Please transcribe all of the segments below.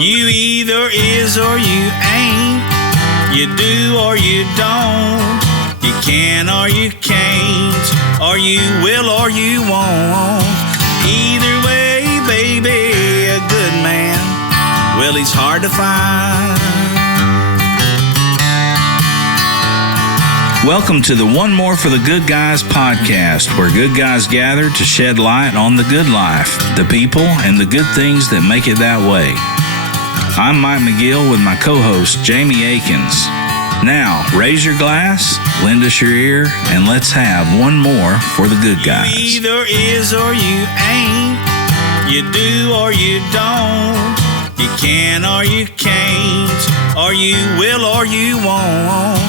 You either is or you ain't. You do or you don't. You can or you can't. Or you will or you won't. Either way, baby, a good man, well, he's hard to find. Welcome to the One More for the Good Guys podcast, where good guys gather to shed light on the good life, the people, and the good things that make it that way. I'm Mike McGill with my co-host, Jamie Akins. Now, raise your glass, lend us your ear, and let's have one more for the good guys. You either is or you ain't. You do or you don't. You can or you can't. Or you will or you won't.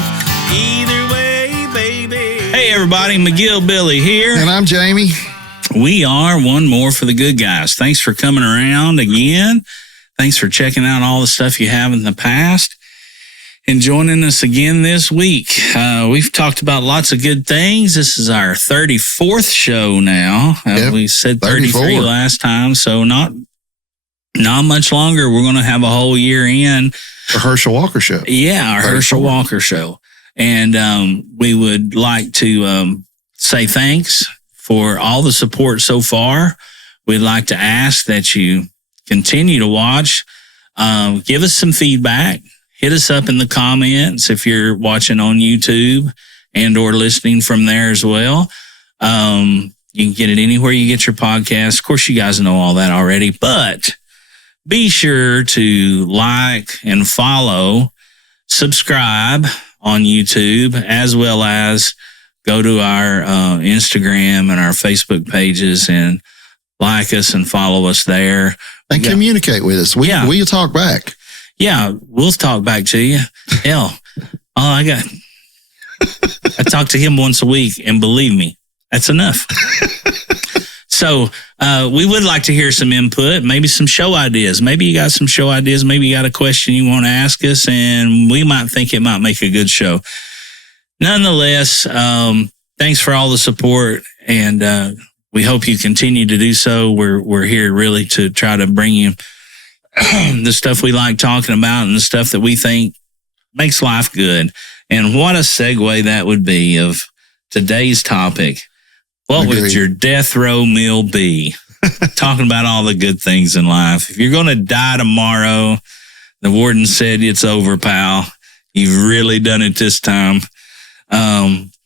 Either way, baby. Hey, everybody, McGill Billy here. And I'm Jamie. We are One More for the Good Guys. Thanks for coming around again. Thanks for checking out all the stuff you have in the past and joining us again this week. We've talked about lots of good things. This is our 34th show now. Yep, we said 33 last time, so not much longer. We're going to have a whole year in. The Herschel Walker Show. Yeah, our Herschel Walker Show. And we would like to say thanks for all the support so far. We'd like to ask that you continue to watch. Give us some feedback. Hit us up in the comments if you're watching on YouTube and or listening from there as well. You can get it anywhere you get your podcast. Of course, you guys know all that already, but be sure to like and follow, subscribe on YouTube, as well as go to our Instagram and our Facebook pages and like us and follow us there. And communicate with us. We'll talk back. Yeah, we'll talk back to you. Hell, I talk to him once a week, and believe me, that's enough. So we would like to hear some input, maybe some show ideas. Maybe you got some show ideas. Maybe you got a question you want to ask us, and we might think it might make a good show. Nonetheless, thanks for all the support, and we hope you continue to do so. We're here really to try to bring you the stuff we like talking about and the stuff that we think makes life good. And what a segue that would be of today's topic. What would your death row meal be? Talking about all the good things in life. If you're going to die tomorrow, the warden said it's over, pal. You've really done it this time.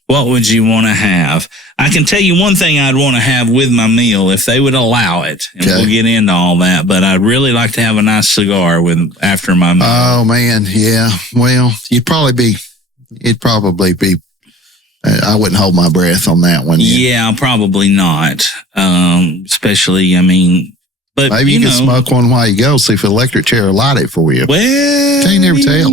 What would you want to have? I can tell you one thing I'd want to have with my meal if they would allow it. And we'll get into all that. But I'd really like to have a nice cigar after my meal. Oh, man. Yeah. Well, it'd probably be, I wouldn't hold my breath on that one. Yeah, probably not. Especially, but maybe you can smoke one while you go, see if the electric chair will light it for you. Well, can't never tell.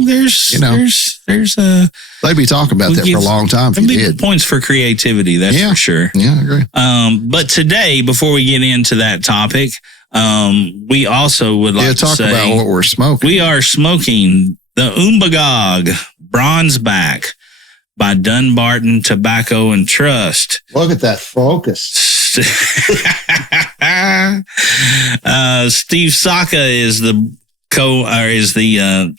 They'd be talking about that for a long time if you did. Points for creativity, that's for sure. Yeah, I agree. But today, before we get into that topic, we also would like to talk about what we're smoking. We are smoking the Umbagog Bronzeback by Dunbarton Tobacco and Trust. Look at that focus. Steve Saka is the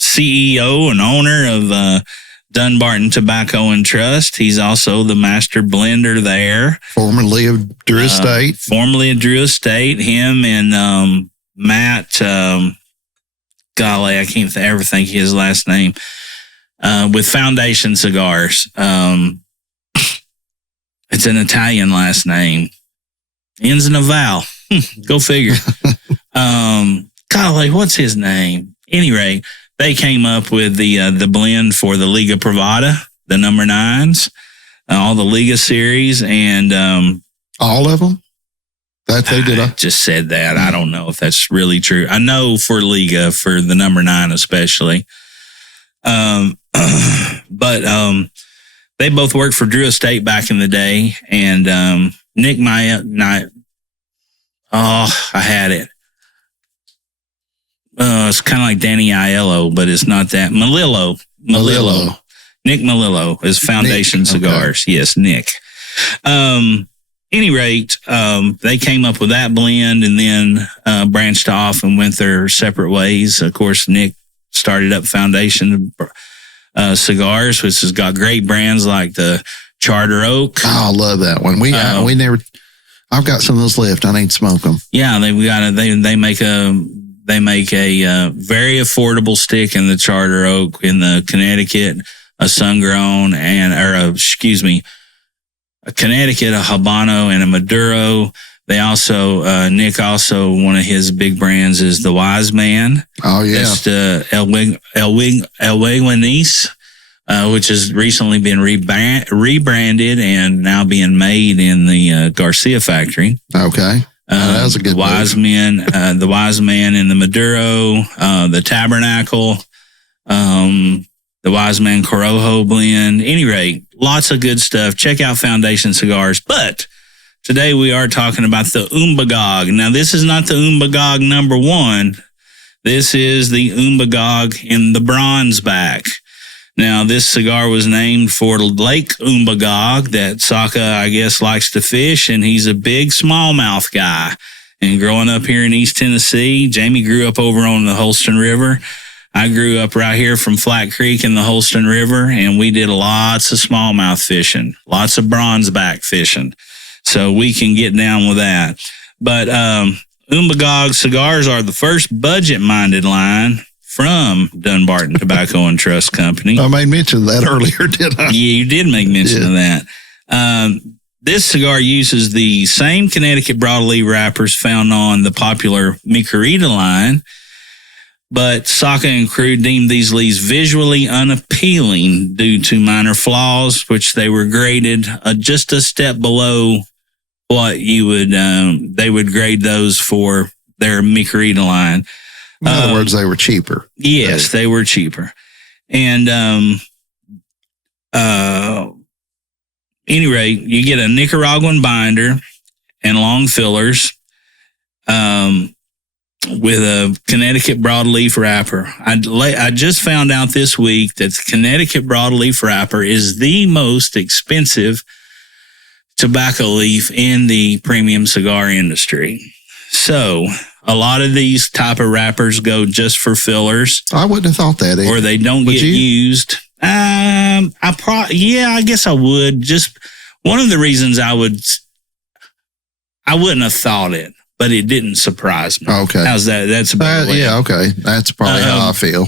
CEO and owner of Dunbarton Tobacco and Trust. He's also the master blender there. Formerly of Drew Estate. Him and Matt, golly, I can't ever think his last name, with Foundation Cigars. It's an Italian last name. Ends in a vowel. Go figure. Golly, what's his name? Anyway, they came up with the blend for the Liga Privada, the number 9s, all the Liga series, and all of them. That they did. I just said that. I don't know if that's really true. I know for Liga, for the number 9 especially. But they both worked for Drew Estate back in the day, and Nick I had it. It's kind of like Danny Aiello, but it's not that. Melillo. Nick Melillo is Foundation Cigars. Okay. Yes, Nick. any rate, they came up with that blend and then branched off and went their separate ways. Of course, Nick started up Foundation Cigars, which has got great brands like the Charter Oak. Oh, I love that one. We never. I've got some of those left. I need to smoke them. Yeah, they make a very affordable stick in the Charter Oak, in the Connecticut, a sun-grown, a Connecticut, a Habano, and a Maduro. They also, Nick also, one of his big brands is the Wise Man. Oh, yeah. That's El Wiguanese, which has recently been rebranded and now being made in the Garcia factory. Okay. That was a good the Wise Man and the Maduro, the Tabernacle, the Wise Man Corojo blend. Any rate, lots of good stuff. Check out Foundation Cigars. But today we are talking about the Umbagog. Now, this is not the Umbagog number 1. This is the Umbagog in the bronze back. Now, this cigar was named for Lake Umbagog that Saka, I guess, likes to fish, and he's a big smallmouth guy. And growing up here in East Tennessee, Jamie grew up over on the Holston River. I grew up right here from Flat Creek in the Holston River, and we did lots of smallmouth fishing, lots of bronzeback fishing. So we can get down with that. But Umbagog cigars are the first budget-minded line from Dunbarton Tobacco and Trust Company. I made mention of that earlier, didn't I? Yeah, you did make mention of that. This cigar uses the same Connecticut broadleaf wrappers found on the popular Micarita line, but Saka and crew deemed these leaves visually unappealing due to minor flaws, which they were graded just a step below what you would they would grade those for their Micarita line. In other words, they were cheaper. Yes, they were cheaper. And any rate, you get a Nicaraguan binder and long fillers with a Connecticut broadleaf wrapper. I just found out this week that the Connecticut broadleaf wrapper is the most expensive tobacco leaf in the premium cigar industry. So a lot of these type of wrappers go just for fillers. I wouldn't have thought that either. Or they don't get used. I guess I would. Just one of the reasons I wouldn't have thought it, but it didn't surprise me. Okay. How's that? That's a better way. Yeah, okay. That's probably how I feel.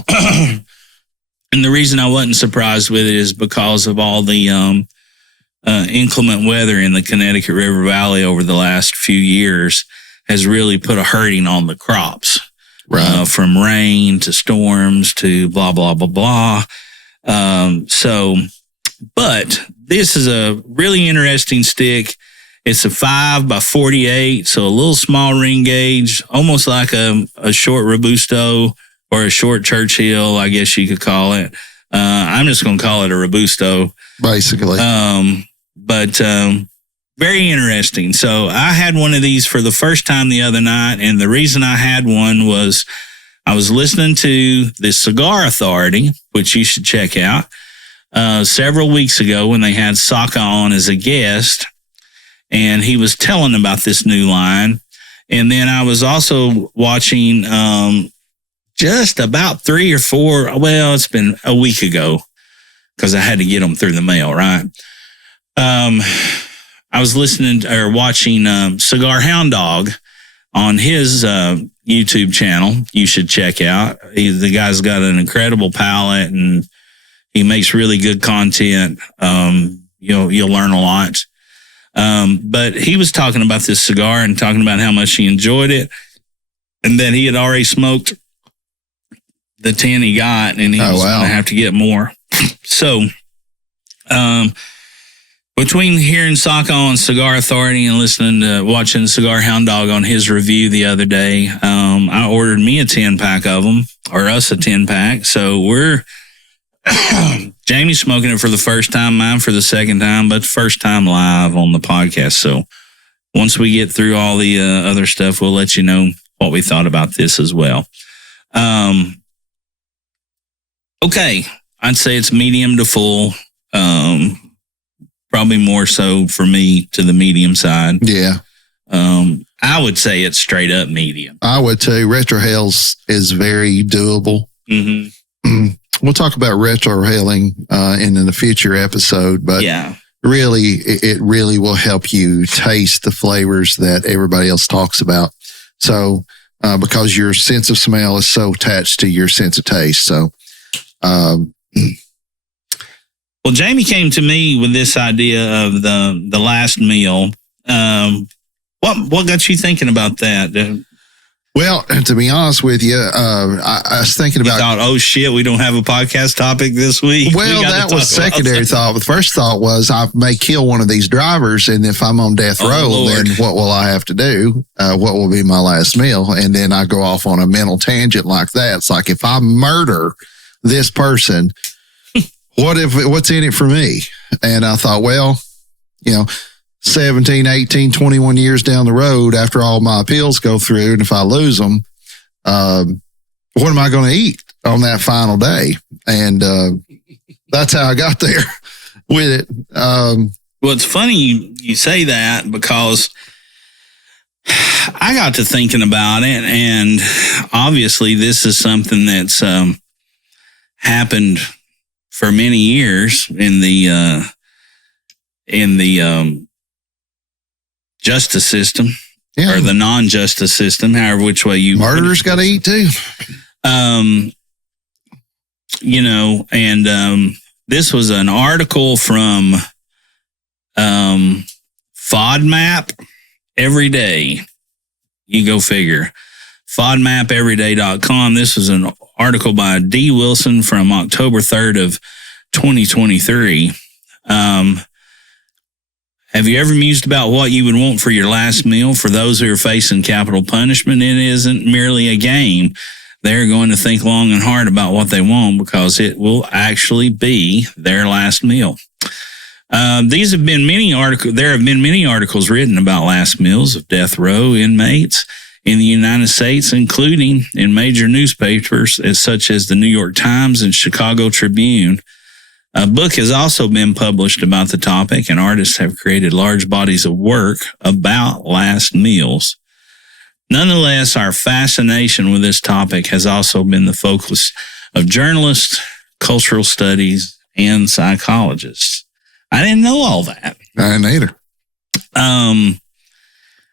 And the reason I wasn't surprised with it is because of all the inclement weather in the Connecticut River Valley over the last few years has really put a hurting on the crops. Right. From rain to storms to blah, blah, blah, blah. But this is a really interesting stick. It's a 5x48, so a little small ring gauge, almost like a short Robusto or a short Churchill, I guess you could call it. I'm just going to call it a Robusto. Basically. But very interesting. So I had one of these for the first time the other night, and the reason I had one was I was listening to the Cigar Authority, which you should check out, several weeks ago when they had Saka on as a guest, and he was telling about this new line. And then I was also watching just about 3 or 4, well, it's been a week ago because I had to get them through the mail, right? I was listening or watching Cigar Hound Dog on his YouTube channel. You should check out. The guy's got an incredible palate and he makes really good content. You'll learn a lot. But he was talking about this cigar and talking about how much he enjoyed it, and that he had already smoked the 10 he got, and he was going to have to get more. So, between hearing Saka on Cigar Authority and watching Cigar Hound Dog on his review the other day, I ordered me a 10-pack of them, or us a 10-pack. So we're Jamie's smoking it for the first time, mine for the second time, but first time live on the podcast. So once we get through all the other stuff, we'll let you know what we thought about this as well. Okay, I'd say it's medium to full. Probably more so for me to the medium side. Yeah. I would say it's straight up medium. I would too. Retrohales is very doable. Mm-hmm. We'll talk about retrohaling in the future episode, but really, it really will help you taste the flavors that everybody else talks about. So, because your sense of smell is so attached to your sense of taste. So, well, Jamie came to me with this idea of the last meal. What got you thinking about that? Well, to be honest with you, I was thinking about. You thought, oh shit, we don't have a podcast topic this week. Well, that was secondary thought. The first thought was I may kill one of these drivers, and if I'm on death row, then what will I have to do? What will be my last meal? And then I go off on a mental tangent like that. It's like if I murder this person, what's in it for me? And I thought, well, 17, 18, 21 years down the road after all my appeals go through, and if I lose them, what am I going to eat on that final day? And that's how I got there with it. Well, it's funny you say that because I got to thinking about it, and obviously this is something that's happened for many years in the justice system or the non-justice system, however which way you murderers got to eat too. This was an article from FODMAP Everyday. You go figure. FODMAPeveryday.com. This was an article by D. Wilson from October 3rd of 2023. Have you ever mused about what you would want for your last meal? For those who are facing capital punishment, it isn't merely a game. They're going to think long and hard about what they want because it will actually be their last meal. There have been many articles written about last meals of death row inmates in the United States, including in major newspapers such as the New York Times and Chicago Tribune. A book has also been published about the topic, and artists have created large bodies of work about last meals. Nonetheless, our fascination with this topic has also been the focus of journalists, cultural studies, and psychologists. I didn't know all that. I didn't either.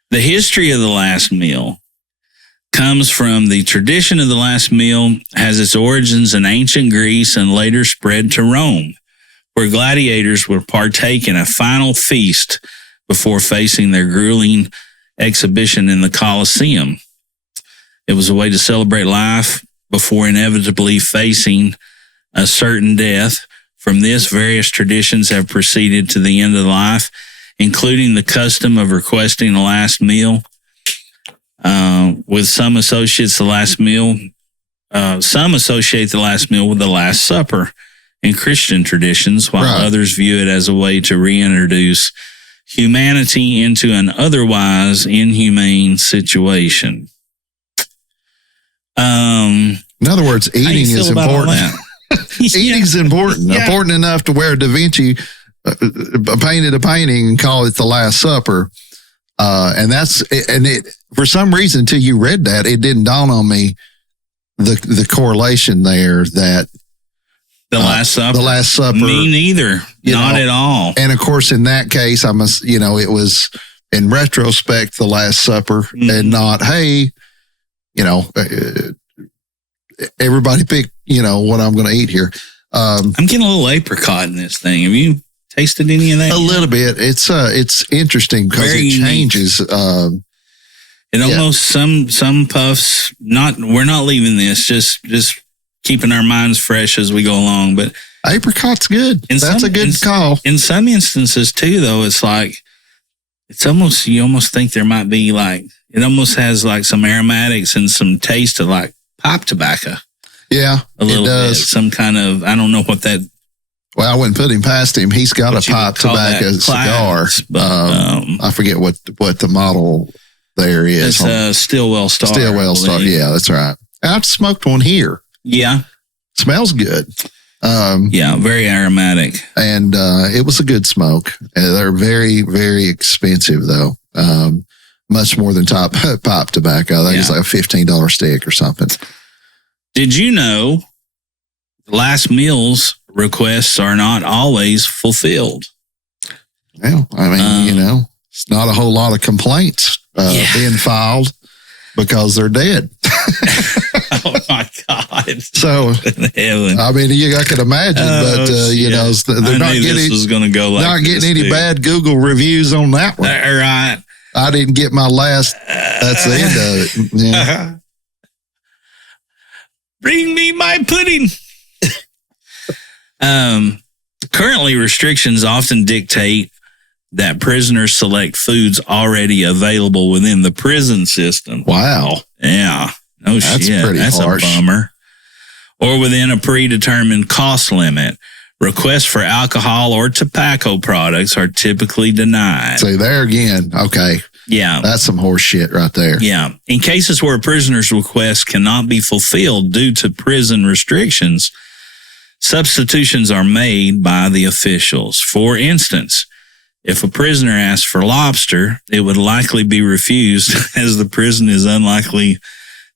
The history of the last meal comes from the tradition of the last meal, has its origins in ancient Greece and later spread to Rome, where gladiators would partake in a final feast before facing their grueling exhibition in the Colosseum. It was a way to celebrate life before inevitably facing a certain death. From this, various traditions have proceeded to the end of life, including the custom of requesting a last meal. With some associate the last meal with the Last Supper in Christian traditions, while others view it as a way to reintroduce humanity into an otherwise inhumane situation. In other words, eating is important. Eating is important. Yeah. Important enough to where Da Vinci painted a painting and called it the Last Supper. For some reason, until you read that, it didn't dawn on me the correlation there that the Last Supper. Me neither. Not at all. And of course, in that case, it was in retrospect the Last Supper, and not, hey, everybody pick, what I'm going to eat here. I'm getting a little apricot in this thing. Have you tasted any of that? A little bit. It's interesting because it changes. Some puffs. We're not leaving this. Just keeping our minds fresh as we go along. But apricot's good. That's a good call. In some instances too, though, it's like you almost think there might be it almost has some aromatics and some taste of pipe tobacco. Yeah, a little bit. Some kind of, I don't know what that. Well, I wouldn't put him past him. He's got a pipe tobacco cigar. I forget what the model there is. It's Stillwell Star. Stillwell Star. Yeah, that's right. I've smoked one here. Yeah. Smells good. Very aromatic. And it was a good smoke. They're very, very expensive, though. Much more than top pipe tobacco. I think it's like a $15 stick or something. Did you know last meals requests are not always fulfilled? Well, I mean, it's not a whole lot of complaints being filed because they're dead. Oh my God! So, I mean, I can imagine, but they're not getting. Was going to go like not getting any bad Google reviews on that one. Right. I didn't get my last. That's the end of it. Yeah. Bring me my pudding. Currently, restrictions often dictate that prisoners select foods already available within the prison system. Wow. Yeah. No That's shit. Pretty That's harsh. a bummer. Or within a predetermined cost limit. Requests for alcohol or tobacco products are typically denied. So there again, okay. Yeah. That's some horse shit right there. Yeah. In cases where a prisoner's request cannot be fulfilled due to prison restrictions, substitutions are made by the officials. For instance, if a prisoner asks for lobster, it would likely be refused as the prison is unlikely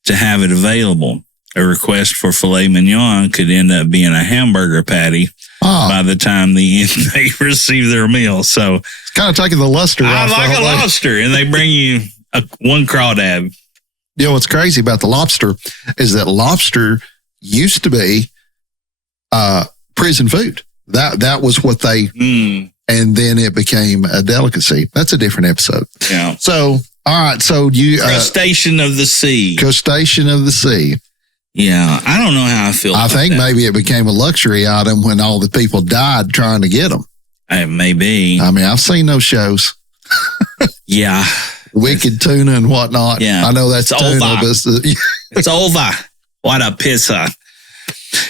to have it available. A request for filet mignon could end up being a hamburger patty by the time the inmate receive their meal. So it's kind of taking the luster off. I like a lobster, and they bring you one crawdad. You know what's crazy about the lobster is that lobster used to be prison food. That was what they, and then it became a delicacy. That's a different episode. Yeah. So all right, so you crustacean of the sea. Crustacean of the sea. Yeah, I don't know how I feel. I think that. Maybe it became a luxury item when all the people died trying to get them. It may be. I mean, I've seen those shows. Yeah. Wicked tuna and whatnot. Yeah. I know that's tuna, but it's over. What a pisser.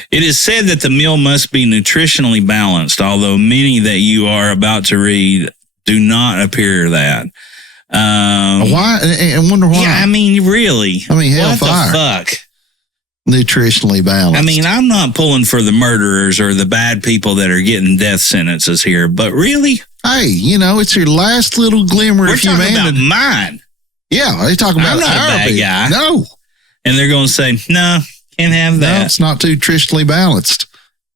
It is said that the meal must be nutritionally balanced, although many that you are about to read do not appear that. Why? And wonder why. Yeah, I mean, really. I mean, hellfire. What the fuck? Nutritionally balanced. I mean, I'm not pulling for the murderers or the bad people that are getting death sentences here, but really? Hey, it's your last little glimmer of humanity. We're talking about mine. Yeah, they talking about I'm not a bad people. guy. No. And they're going to say, no, can't have that. No, it's not nutritionally balanced.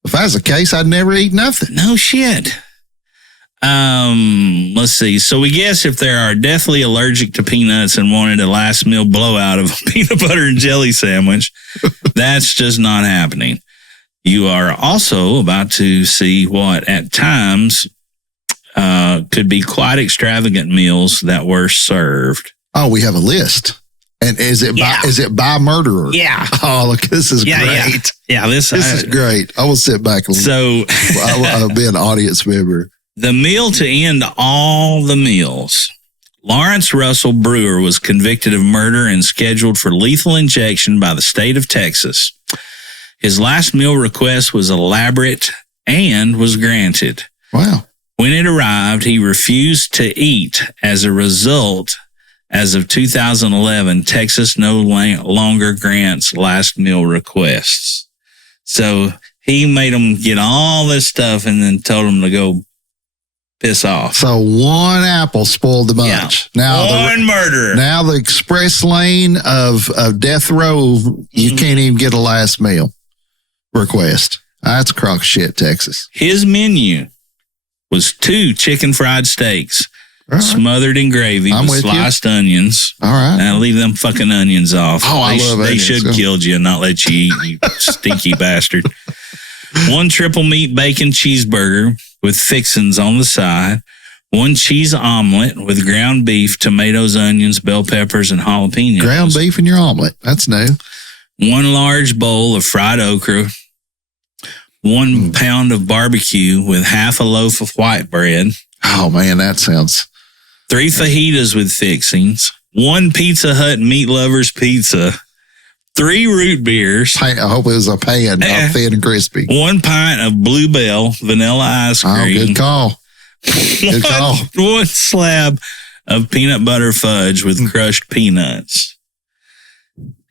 If that was the case, I'd never eat nothing. No shit. Let's see. So we guess if they are deathly allergic to peanuts and wanted a last meal blowout of a peanut butter and jelly sandwich, that's just not happening. You are also about to see what at times could be quite extravagant meals that were served. Oh, we have a list. And is it by murderer? Yeah. Oh, look, this is great. Yeah, this is great. I will sit back and I'll be an audience member. The meal to end all the meals. Lawrence Russell Brewer was convicted of murder and scheduled for lethal injection by the state of Texas. His last meal request was elaborate and was granted. Wow. When it arrived, he refused to eat. As a result, as of 2011, Texas no longer grants last meal requests. So he made them get all this stuff and then told them to go piss off. So one apple spoiled the bunch. Yeah. Now one murderer. Now the express lane of death row, you can't even get a last meal request. That's a crock of shit, Texas. His menu was 2 chicken fried steaks, smothered in gravy with sliced onions. All right. Now leave them fucking onions off. Oh, I love onions. They should have killed you and not let you eat, you stinky bastard. 1 triple meat bacon cheeseburger with fixings on the side, 1 cheese omelet with ground beef, tomatoes, onions, bell peppers, and jalapenos. Ground beef in your omelet. That's new. 1 large bowl of fried okra, 1 pound of barbecue with half a loaf of white bread. Oh, man, that sounds... 3 fajitas with fixings, 1 Pizza Hut meat lovers pizza, 3 root beers. I hope it was a pan, not thin and crispy. 1 pint of Bluebell vanilla ice cream. Oh, good call. Good call. 1 slab of peanut butter fudge with crushed peanuts.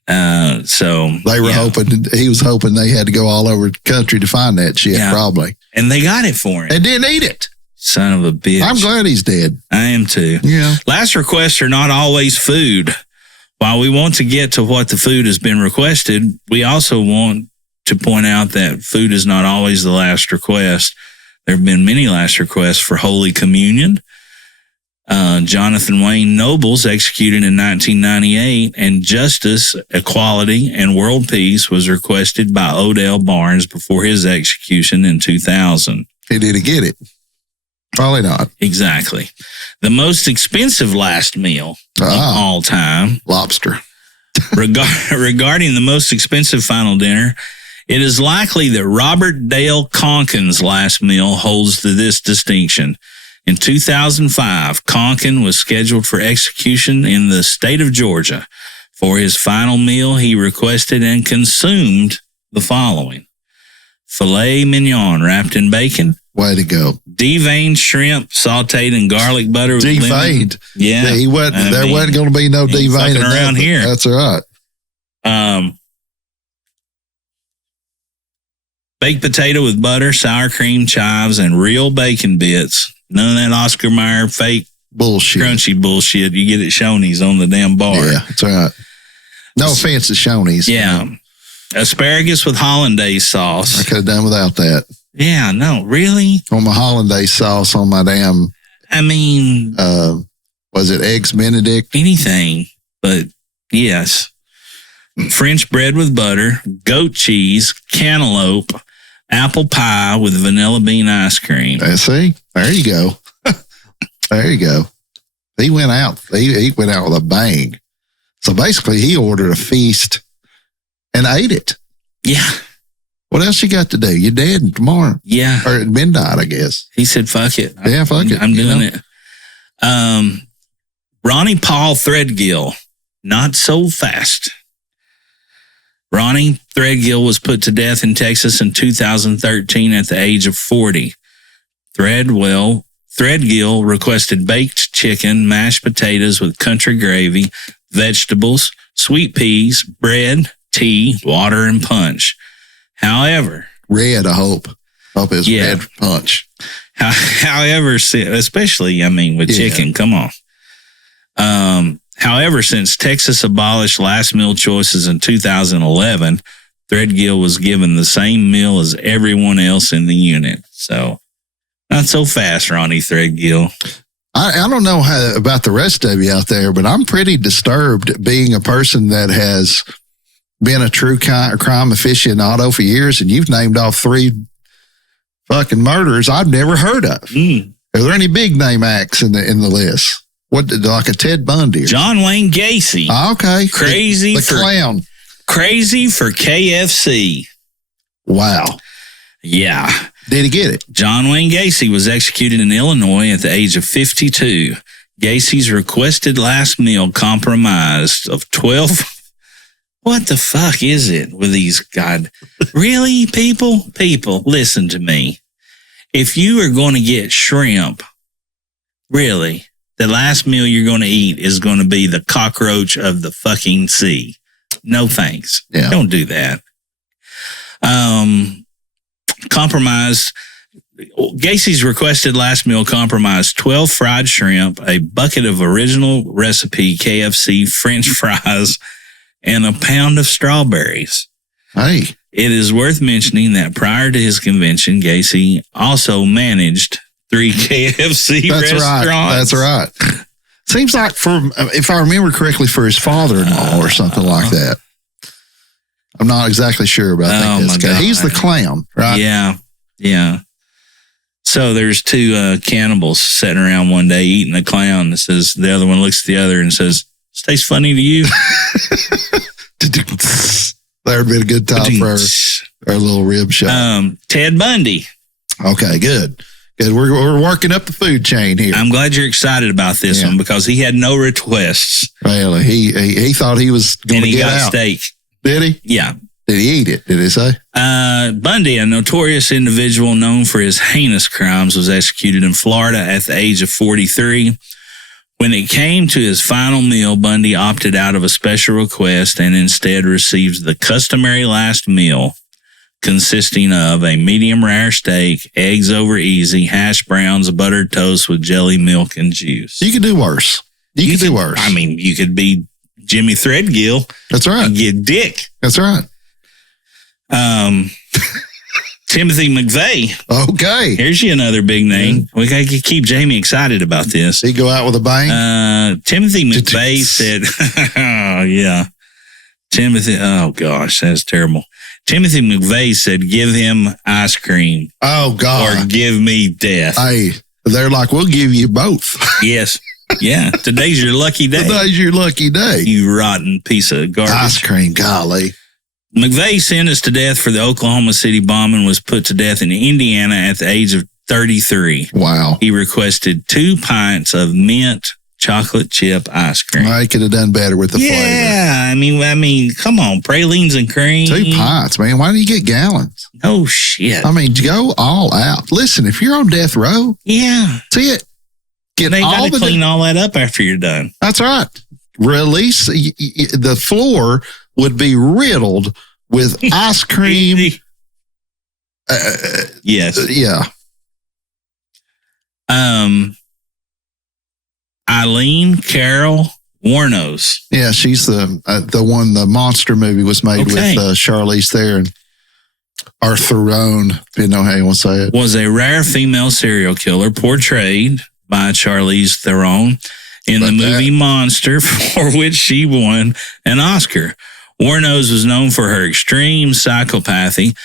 So they were hoping, he was hoping they had to go all over the country to find that shit, probably. And they got it for him. And didn't eat it. Son of a bitch. I'm glad he's dead. I am too. Yeah. Last requests are not always food. While we want to get to what the food has been requested, we also want to point out that food is not always the last request. There have been many last requests for Holy Communion. Jonathan Wayne Nobles, executed in 1998, and justice, equality, and world peace was requested by Odell Barnes before his execution in 2000. He didn't get it. Probably not. Exactly. The most expensive last meal of all time. Lobster. Regarding the most expensive final dinner, it is likely that Robert Dale Conkin's last meal holds this distinction. In 2005, Conkin was scheduled for execution in the state of Georgia. For his final meal, he requested and consumed the following: filet mignon wrapped in bacon. Way to go. Deveined shrimp sauteed in garlic butter with lemon. Deveined. Yeah. He wasn't, there wasn't going to be no deveined around here. That's all right. Baked potato with butter, sour cream, chives, and real bacon bits. None of that Oscar Mayer fake bullshit. Crunchy bullshit you get at Shoney's on the damn bar. Yeah, that's right. No offense to Shoney's. Yeah. Asparagus with hollandaise sauce. I could have done without that. Yeah, no, really? On my hollandaise sauce on my damn... I mean... was it Eggs Benedict? Anything, but yes. French bread with butter, goat cheese, cantaloupe, apple pie with vanilla bean ice cream. See? There you go. There you go. He went out. He went out with a bang. So basically, he ordered a feast and ate it. Yeah. What else you got to do? You're dead tomorrow. Yeah. Or at midnight, I guess. He said, fuck it. Yeah, fuck it. I'm doing it. Ronnie Paul Threadgill, not so fast. Ronnie Threadgill was put to death in Texas in 2013 at the age of 40. Threadgill requested baked chicken, mashed potatoes with country gravy, vegetables, sweet peas, bread, tea, water, and punch. However... Red, I hope. Hope it's red punch. However, especially, I mean, with chicken, come on. However, since Texas abolished last meal choices in 2011, Threadgill was given the same meal as everyone else in the unit. So, not so fast, Ronnie Threadgill. I don't know about the rest of you out there, but I'm pretty disturbed being a person that has been a true crime aficionado for years, and you've named off 3 fucking murderers I've never heard of. Are there any big name acts in the list? What, like a Ted Bundy? John Wayne Gacy. Okay. Crazy the clown. Crazy for KFC. Wow. Yeah. Did he get it? John Wayne Gacy was executed in Illinois at the age of 52. Gacy's requested last meal comprised of 12... What the fuck is it with these God? Really, people? People, listen to me. If you are going to get shrimp, really, the last meal you're going to eat is going to be the cockroach of the fucking sea. No thanks. Yeah. Don't do that. Compromise. Gacy's requested last meal comprised 12 fried shrimp, a bucket of original recipe KFC French fries, and a pound of strawberries. Hey. It is worth mentioning that prior to his convention, Gacy also managed 3 KFC restaurants. That's right. Seems like, if I remember correctly, for his father-in-law or something like that. I'm not exactly sure about this guy. He's the clown, right? Yeah, yeah. So there's 2 cannibals sitting around one day eating a clown. That says, the other one looks at the other and says, "This tastes funny to you." That would be a good time for our little rib shot. Ted Bundy. Okay, good. We're working up the food chain here. I'm glad you're excited about this one because he had no requests. Really, he thought he was going to get out. And he got steak. Did he? Yeah. Did he eat it? Did he say? Bundy, a notorious individual known for his heinous crimes, was executed in Florida at the age of 43. When it came to his final meal, Bundy opted out of a special request and instead received the customary last meal, consisting of a medium rare steak, eggs over easy, hash browns, buttered toast with jelly, milk, and juice. You could do worse. You could do worse. I mean, you could be Jimmy Threadgill. That's right. And get dick. That's right. Timothy McVeigh. Okay. Here's you another big name. We got to keep Jamie excited about this. He go out with a bang? Timothy McVeigh said, oh, yeah. Timothy, oh, gosh, that's terrible. Timothy McVeigh said, give him ice cream. Oh, God. Or give me death. Hey, they're like, we'll give you both. Yes. Yeah. Today's your lucky day. Today's your lucky day. You rotten piece of garbage. Ice cream, golly. McVeigh, sentenced to death for the Oklahoma City bombing, was put to death in Indiana at the age of 33. Wow. He requested 2 pints of mint chocolate chip ice cream. I could have done better with the flavor. Yeah, I mean, come on, pralines and cream. 2 pints, man. Why do you get gallons? Oh shit! I mean, go all out. Listen, if you're on death row, yeah, see it. They got to clean all that up after you're done. That's right. Release the floor would be riddled with ice cream. Yes. Yeah. Eileen Carol Wuornos. Yeah, she's the one. The monster movie was made with Charlize Theron, or Theron, if you know how you want to say it. Was a rare female serial killer portrayed by Charlize Theron in the movie Monster, for which she won an Oscar. Wuornos was known for her extreme psychopathy,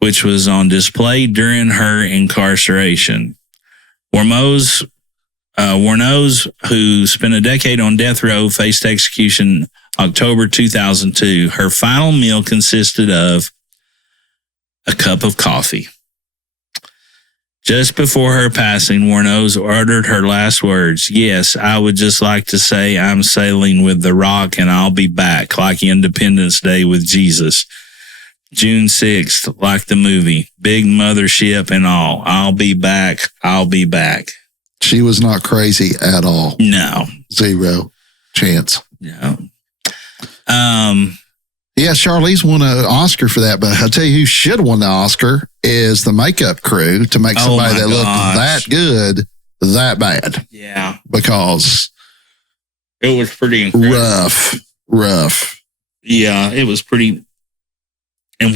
which was on display during her incarceration. Wuornos, who spent a decade on death row, faced execution October 2002. Her final meal consisted of a cup of coffee. Just before her passing, Wuornos uttered her last words. Yes, I would just like to say I'm sailing with the Rock and I'll be back, like Independence Day with Jesus. June 6th, like the movie, big mothership and all. I'll be back. I'll be back. She was not crazy at all. No. 0 chance. No. Yeah, Charlize won an Oscar for that, but I'll tell you who should have won the Oscar is the makeup crew to make somebody that looked that good, that bad. Yeah. Because it was pretty incredible. Rough. Yeah, it was pretty. And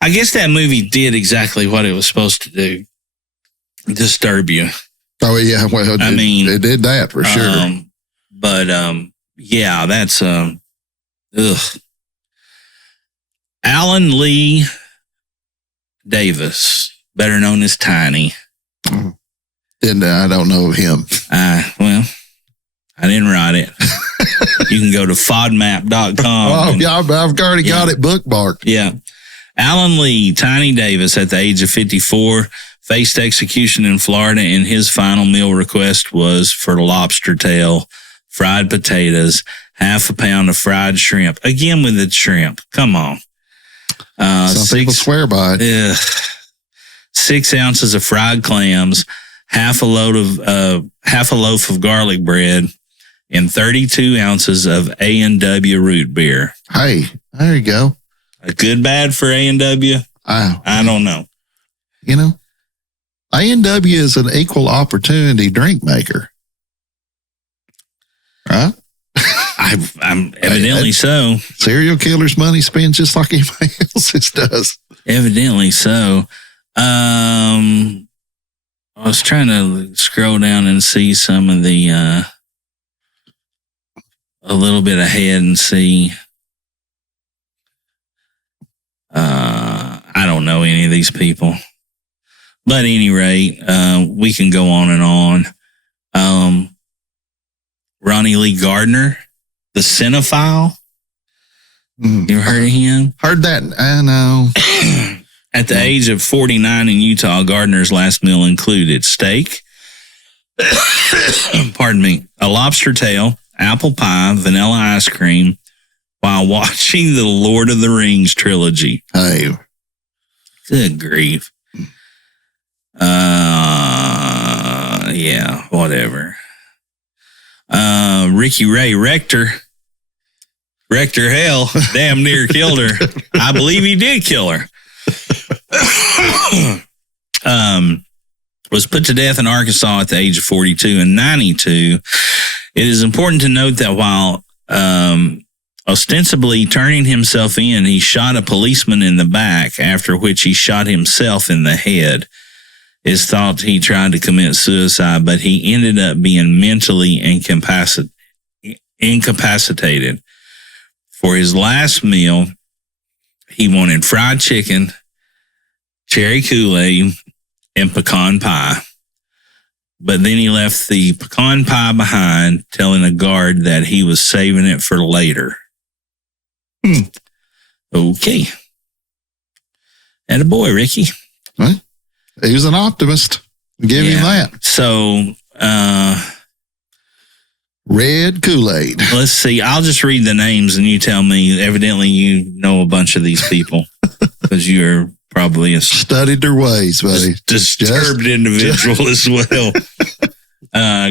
I guess that movie did exactly what it was supposed to do. Disturb you. Oh, yeah. Well, it did that for sure. Yeah, that's, ugh. Alan Lee Davis, better known as Tiny. And I don't know him. Well, I didn't write it. You can go to fodmap.com. Oh, yeah, I've already got it bookmarked. Yeah. Alan Lee, Tiny Davis, at the age of 54, faced execution in Florida, and his final meal request was for lobster tail, fried potatoes, half a pound of fried shrimp. Again with the shrimp. Come on. Some people swear by it. 6 ounces of fried clams, half a loaf of garlic bread, and 32 ounces of A&W root beer. Hey, there you go. A good bad for A&W? I don't know. You know, A&W is an equal opportunity drink maker. Right? I'm evidently so. Serial killer's money spent just like anybody else's does. Evidently so. I was trying to scroll down and see some of the a little bit ahead and see. I don't know any of these people, but at any rate, we can go on and on. Ronnie Lee Gardner, the cinephile. You ever heard of him? Heard that. I know. At the age of 49 in Utah, Gardner's last meal included steak, pardon me, a lobster tail, apple pie, vanilla ice cream, while watching the Lord of the Rings trilogy. Hey. Good grief. Yeah, whatever. Ricky Ray Rector, hell, damn near killed her. I believe he did kill her. Was put to death in Arkansas at the age of 42 and 92. It is important to note that while ostensibly turning himself in, he shot a policeman in the back, after which he shot himself in the head. It's thought he tried to commit suicide, but he ended up being mentally incapacitated. For his last meal, he wanted fried chicken, cherry Kool-Aid, and pecan pie. But then he left the pecan pie behind, telling a guard that he was saving it for later. Okay. Attaboy, Ricky. Huh? He was an optimist. Give him that. So, red Kool-Aid. Let's see. I'll just read the names and you tell me. Evidently, you know a bunch of these people because you're probably a studied their ways, buddy. Disturbed individual as well.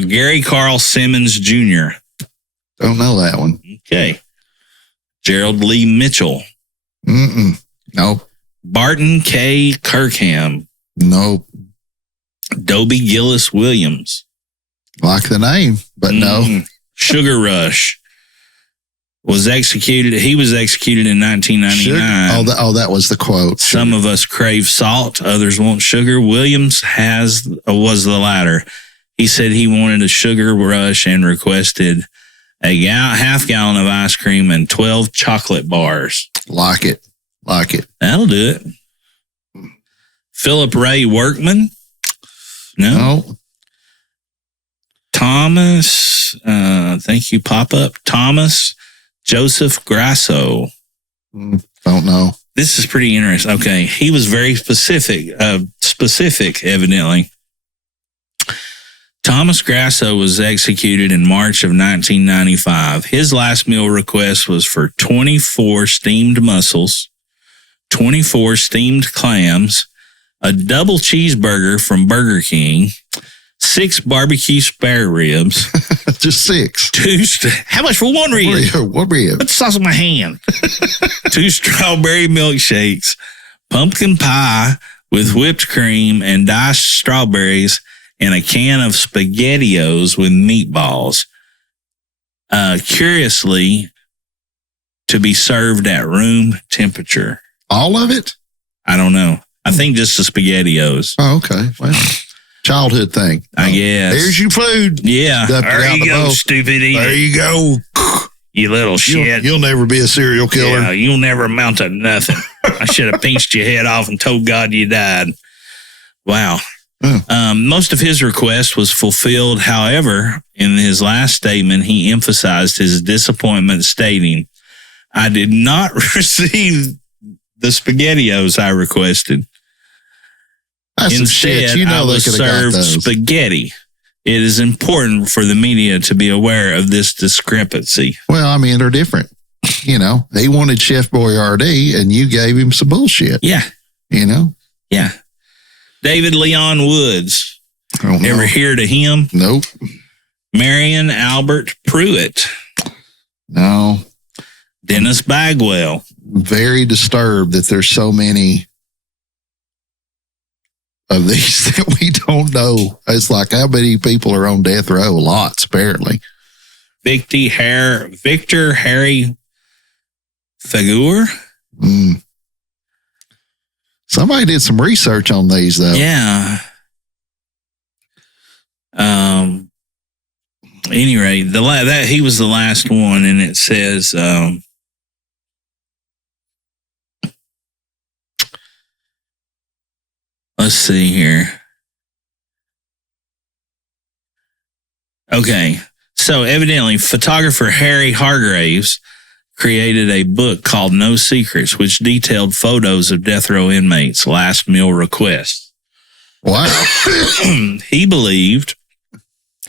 Gary Carl Simmons Jr. Don't know that one. Okay. Gerald Lee Mitchell. Nope. Barton K. Kirkham. Nope. Dobie Gillis Williams. Like the name, but no. Sugar Rush was executed. He was executed in 1999. That was the quote. Some of us crave salt, others want sugar. Williams was the latter. He said he wanted a sugar rush and requested a half gallon of ice cream and 12 chocolate bars. Like it. That'll do it. Philip Ray Workman. No. Thomas. Thank you, Pop-Up. Thomas Joseph Grasso. Don't know. This is pretty interesting. Okay. He was very specific, evidently. Thomas Grasso was executed in March of 1995. His last meal request was for 24 steamed mussels, 24 steamed clams, a double cheeseburger from Burger King, 6 barbecue spare ribs. Just 6. How much for one rib? One rib. Put the sauce in my hand. 2 strawberry milkshakes, pumpkin pie with whipped cream and diced strawberries, and a can of SpaghettiOs with meatballs. Curiously, to be served at room temperature. All of it? I don't know. I think just the SpaghettiOs. Oh, okay. Well, childhood thing. I guess. There's your food. Yeah. There you go, stupid idiot. There you go. You little shit. You'll never be a serial killer. Yeah, you'll never amount to nothing. I should have pinched your head off and told God you died. Wow. Most of his request was fulfilled. However, in his last statement, he emphasized his disappointment, stating, "I did not receive the SpaghettiOs I requested. That's Instead, some shit. I was served spaghetti. It is important for the media to be aware of this discrepancy." Well, I mean, they're different. He wanted Chef Boyardee, and you gave him some bullshit. Yeah. Yeah. David Leon Woods. Ever hear to him? Nope. Marion Albert Pruitt. No. Dennis Bagwell. Very disturbed that there's so many of these that we don't know. It's like, how many people are on death row? Lots, apparently. Victor Harry Fagur. Somebody did some research on these, though. Yeah. Any rate, that he was the last one, and it says, let's see here. Okay, so evidently, photographer Harry Hargraves created a book called No Secrets, which detailed photos of death row inmates' last meal requests. Wow. He believed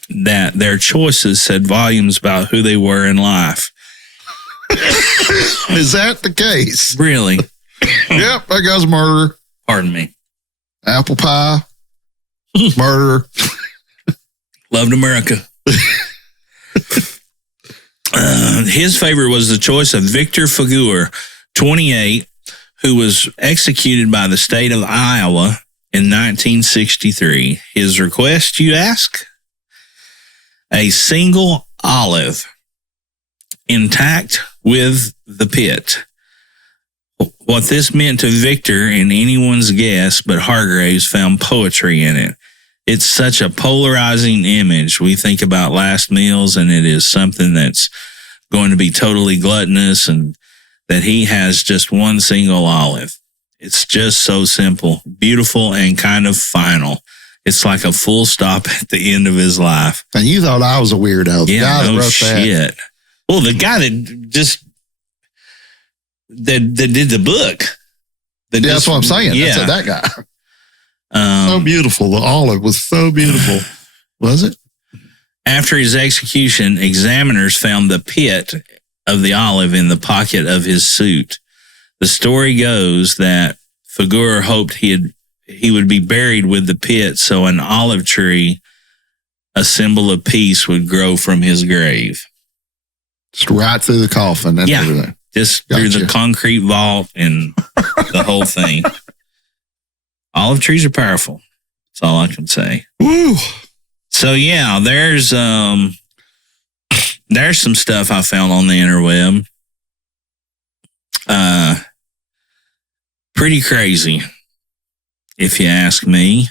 that their choices said volumes about who they were in life. Is that the case? Really? Yep, that guy's a murderer. Pardon me. Apple pie, murderer. Loved America. His favorite was the choice of Victor Fagur, 28, who was executed by the state of Iowa in 1963. His request, you ask? A single olive intact with the pit. What this meant to Victor and anyone's guess but Hargraves found poetry in it. It's such a polarizing image. We think about last meals, and it is something that's going to be totally gluttonous, and that he has just one single olive. It's just so simple, beautiful, and kind of final. It's like a full stop at the end of his life. And you thought I was a weirdo. The guy that wrote shit. That. Well, the guy that just that did the book. That's what I'm saying. Yeah. That's that guy. So beautiful. The olive was so beautiful. Was it? After his execution, examiners found the pit of the olive in the pocket of his suit. The story goes that Fagur hoped he would be buried with the pit, so an olive tree, a symbol of peace, would grow from his grave. Just right through the coffin and everything. Just through the concrete vault and the whole thing. Olive trees are powerful. That's all I can say. Woo. So yeah, there's some stuff I found on the interweb. Pretty crazy, if you ask me.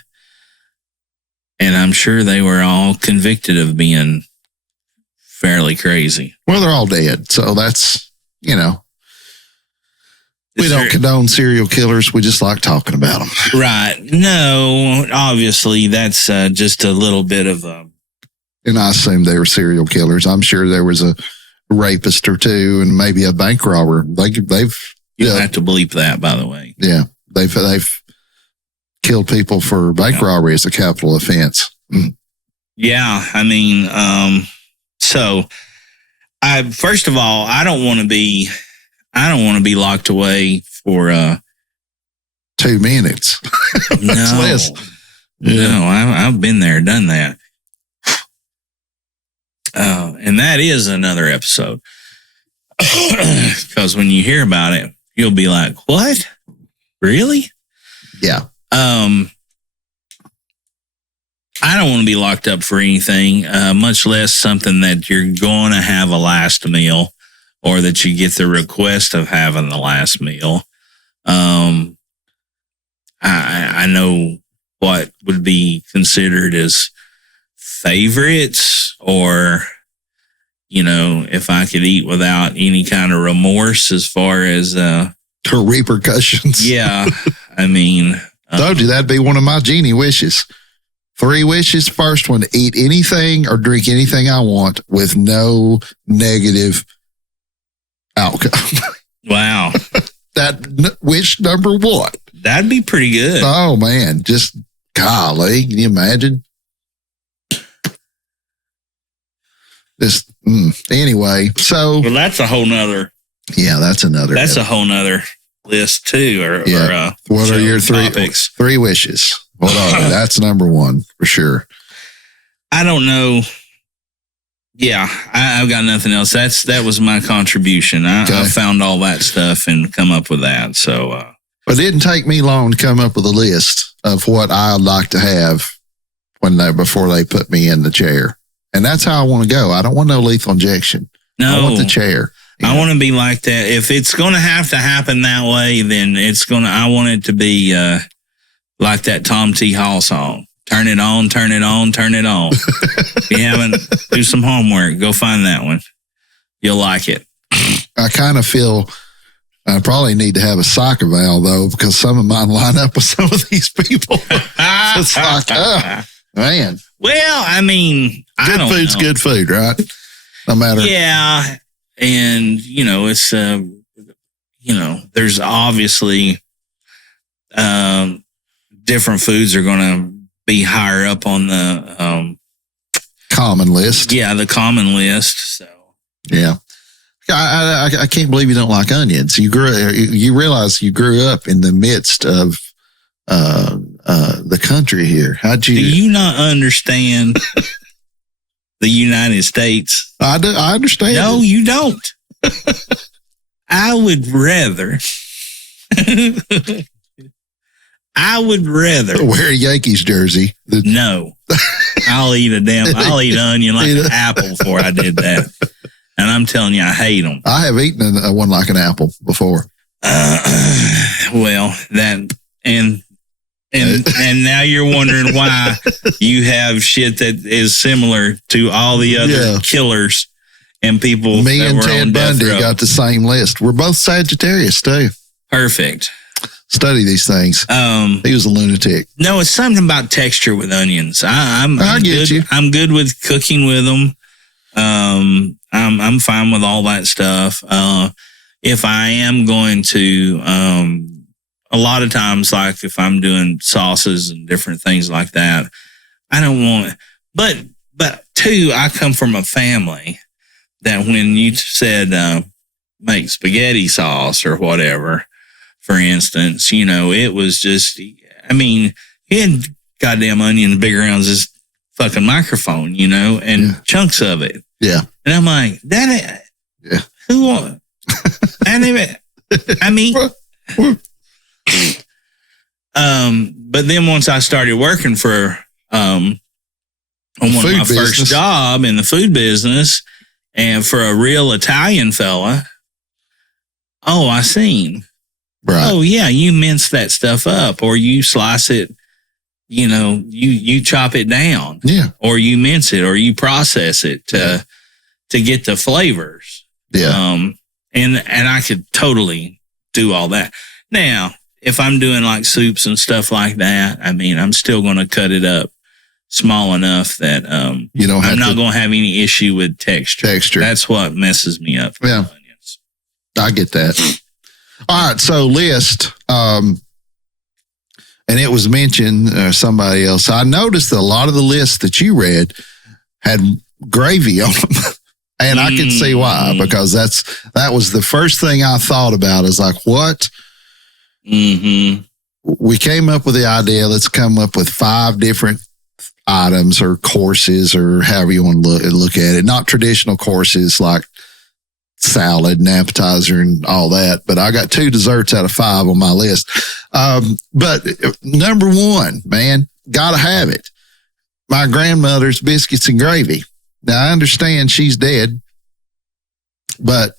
And I'm sure they were all convicted of being fairly crazy. Well, they're all dead. So that's, we don't condone serial killers. We just like talking about them. Right. No, obviously that's just a little bit of a... And I assume they were serial killers. I'm sure there was a rapist or two and maybe a bank robber. You'll have to bleep that, by the way. Yeah. They've killed people for bank robbery as a capital offense. Mm. Yeah. I mean, first of all, I don't want to be locked away for 2 minutes. No, less. Yeah. No, I've been there, done that. And that is another episode. Because when you hear about it, you'll be like, what? Really? Yeah. I don't want to be locked up for anything, much less something that you're going to have a last meal or that you get the request of having the last meal. I know what would be considered as favorites, or, if I could eat without any kind of remorse as far as repercussions. Yeah. I mean, told you that'd be one of my genie wishes. 3 wishes. First one, eat anything or drink anything I want with no negative outcome. Wow. That wish number 1. That'd be pretty good. Oh man, just golly, can you imagine? Just anyway, so well, that's a whole nother. Yeah, that's another. That's a whole nother list too. What are your 3 topics? 3 wishes? Hold on, that's number 1 for sure. I don't know. Yeah, I've got nothing else. That was my contribution. I found all that stuff and come up with that. So, but it didn't take me long to come up with a list of what I'd like to have before they put me in the chair, and that's how I want to go. I don't want no lethal injection. No, I want the chair. I want to be like that. If it's going to have to happen that way, then I want it to be like that Tom T. Hall song. Turn it on, turn it on, turn it on. If you haven't, do some homework. Go find that one. You'll like it. I kind of feel I probably need to have a psych eval, though, because some of mine line up with some of these people. It's like, oh, man. Well, I mean, good food's good food, right? No matter. Yeah. And, it's, there's obviously different foods are going to be higher up on the common list. Yeah, the common list. So yeah, I can't believe you don't like onions. You realize you grew up in the midst of the country here. Do you not understand the United States. I do. I understand. No, you don't. I would rather. Wear a Yankees jersey. No. I'll eat an onion like an apple before I did that. And I'm telling you, I hate them. I have eaten one like an apple before. Well, that and now you're wondering why you have shit that is similar to all the other killers and people. Me that and were Ted on death Bundy row. got the same list. We're both Sagittarius too. Perfect. Study these things. He was a lunatic. No, it's something about texture with onions. I'm get good. you. I'm good with cooking with them. I'm fine with all that stuff. If I am going to, a lot of times, like if I'm doing sauces and different things like that, I don't want, but two, I come from a family that when you said, make spaghetti sauce or whatever, for instance, it was just, he had goddamn onions big around this fucking microphone, and chunks of it. Yeah. And I'm like, that, who want? But then once I started working for, on one of my first job in the food business and for a real Italian fella, I seen. Right. Oh yeah, you mince that stuff up or you slice it, you chop it down. Yeah. Or you mince it or you process it to get the flavors. Yeah. And I could totally do all that. Now, if I'm doing like soups and stuff like that, I'm still going to cut it up small enough that I'm not going to have any issue with texture. That's what messes me up. Yeah. Onions. I get that. All right. So list, and it was mentioned, somebody else. I noticed that a lot of the lists that you read had gravy on them. And I can see why, because that was the first thing I thought about is like, what? Mm-hmm. We came up with the idea, let's come up with 5 different items or courses or however you want to look at it. Not traditional courses like salad and appetizer and all that, but I got 2 desserts out of 5 on my list. But number 1, man, gotta have it. My grandmother's biscuits and gravy. Now I understand she's dead, but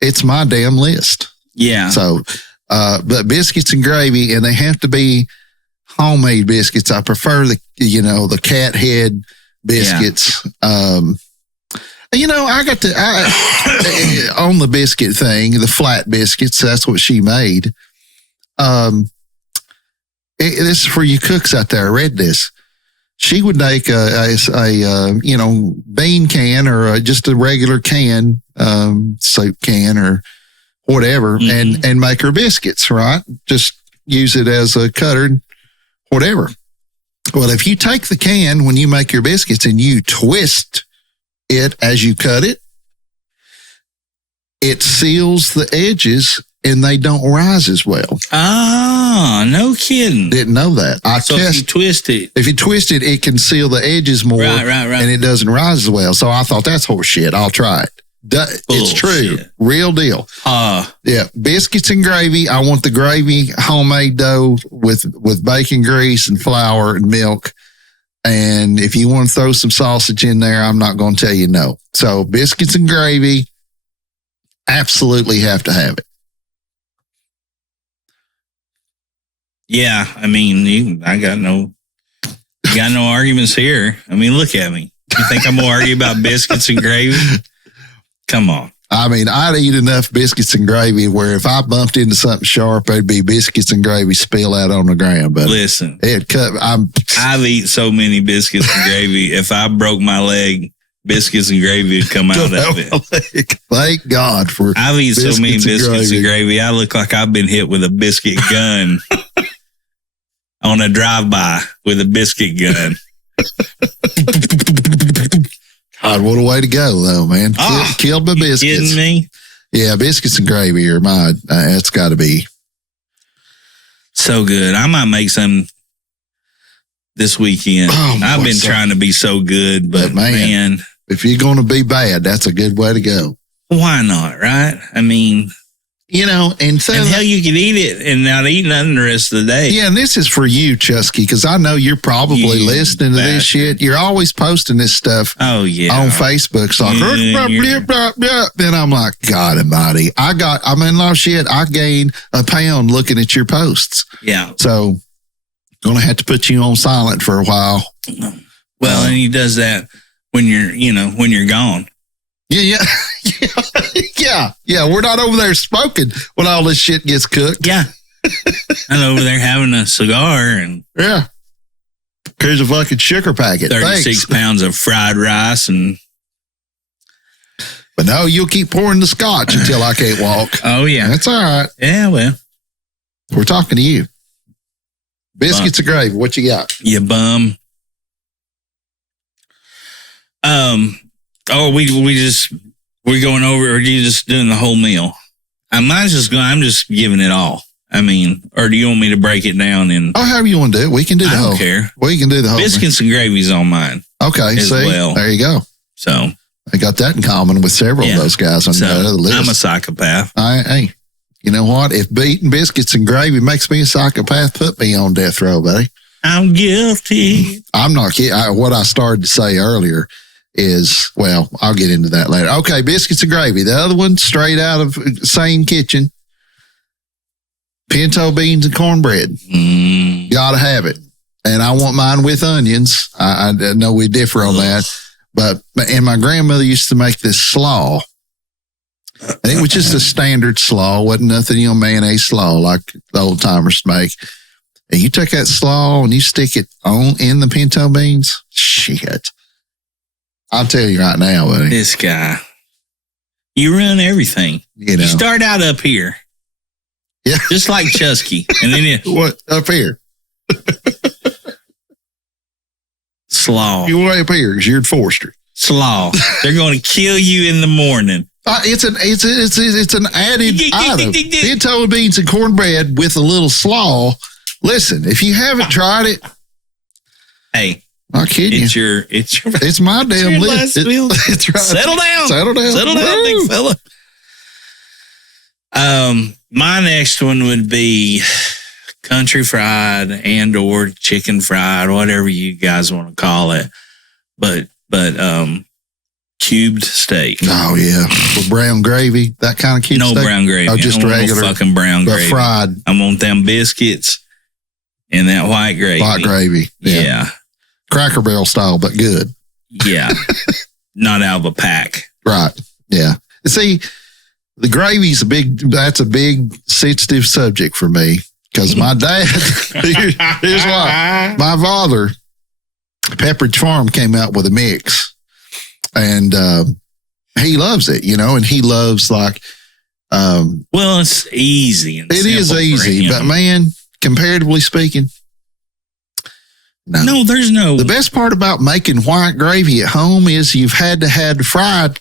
it's my damn list. Yeah. So, but biscuits and gravy, and they have to be homemade biscuits. I prefer the cat head biscuits. Yeah. I got on the biscuit thing, the flat biscuits. That's what she made. This is for you cooks out there. I read this. She would make a bean can or just a regular can, soup can or whatever, and make her biscuits, right? Just use it as a cutter, whatever. Well, if you take the can when you make your biscuits and you twist it as you cut it, it seals the edges and they don't rise as well. Ah, no kidding. If you twist it. If you twist it, it can seal the edges more. Right. And it doesn't rise as well. So I thought, that's horse shit. I'll try it. It's true. Real deal. Yeah. Biscuits and gravy. I want the gravy homemade dough with bacon grease and flour and milk. And if you want to throw some sausage in there, I'm not going to tell you no. So biscuits and gravy, absolutely have to have it. Yeah, I got no arguments here. Look at me. You think I'm gonna argue about biscuits and gravy? Come on. I'd eat enough biscuits and gravy where if I bumped into something sharp, it'd be biscuits and gravy spill out on the ground. But listen, I've eaten so many biscuits and gravy. If I broke my leg, biscuits and gravy would come out of it. Thank God for. I've eaten so many biscuits and gravy. I look like I've been hit with a biscuit gun. On a drive-by with a biscuit gun. God, what a way to go, though, man. Killed by biscuits. You kidding me? Yeah, biscuits and gravy are it's got to be. So good. I might make some this weekend. Oh, I've been trying to be so good, but man, if you're going to be bad, that's a good way to go. Why not, right? I mean, and hell, you can eat it and not eat nothing the rest of the day. Yeah, and this is for you, Chusky, because I know you're probably listening to this shit. You're always posting this stuff on Facebook. It's like, then I'm like, God almighty. I gained a pound looking at your posts. Yeah. So, going to have to put you on silent for a while. Well, and he does that when you're gone. Yeah. We're not over there smoking when all this shit gets cooked. Yeah. I'm over there having a cigar and here's a fucking sugar packet. 36 pounds of fried rice But no, you'll keep pouring the scotch until I can't walk. Oh yeah, that's all right. Yeah, well, we're talking to you. Biscuits and gravy. What you got? You bum. Oh, we're going over, or are you just doing the whole meal? I'm just giving it all. I mean, or do you want me to break it down in? Oh, however you want to do it. We can do the whole. I don't care. We can do the whole. Biscuits and gravy's on mine. Okay, see, well. There you go. So I got that in common with several of those guys on the list. I'm a psychopath. Hey, you know what? If eating biscuits and gravy makes me a psychopath, put me on death row, buddy. I'm guilty. I'm not kidding. What I started to say earlier is, well, I'll get into that later. Okay, biscuits and gravy. The other one, straight out of Sane Kitchen. Pinto beans and cornbread. Gotta have it. And I want mine with onions. I know we differ on that. And my grandmother used to make this slaw. And it was just a standard slaw. Wasn't nothing, mayonnaise slaw like the old timers make. And you take that slaw and you stick it in the pinto beans. Shit. I'll tell you right now, buddy. This guy. You run everything. You start out up here. Yeah. Just like Chusky. And then what? Up here? Slaw. You're way up here because you're in Forestry. Slaw. They're going to kill you in the morning. It's an added item. Pinto beans and cornbread with a little slaw. Listen, if you haven't tried it, hey, I'm kidding you. It's my damn list. It's right. Settle down, big fella. My next one would be country fried and or chicken fried, whatever you guys want to call it. But cubed steak. Oh yeah, with brown gravy, that kind of cubed steak. No brown gravy. Oh, just regular fucking brown gravy. But fried. I want them biscuits and that white gravy. White gravy. Yeah. Cracker Barrel style, but good. Yeah. Not out of a pack. Right. Yeah. See, the gravy's that's a big sensitive subject for me because my dad, here's why. My father, Pepperidge Farm came out with a mix and he loves it, and he loves well, it's easy. It is easy, but man, comparatively speaking, no, there's no. The best part about making white gravy at home is you've had to have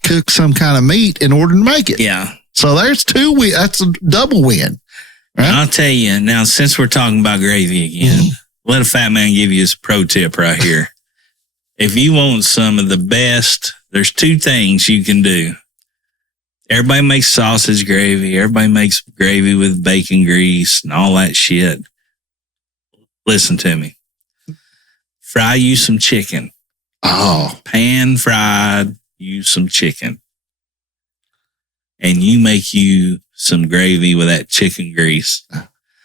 cook some kind of meat in order to make it. Yeah. So there's that's a double win. Right? I'll tell you now, since we're talking about gravy again, let a fat man give you his pro tip right here. If you want some of the best, there's two things you can do. Everybody makes sausage gravy. Everybody makes gravy with bacon grease and all that shit. Listen to me. Fry you some chicken. Oh. Pan fried, use some chicken. And you make you some gravy with that chicken grease.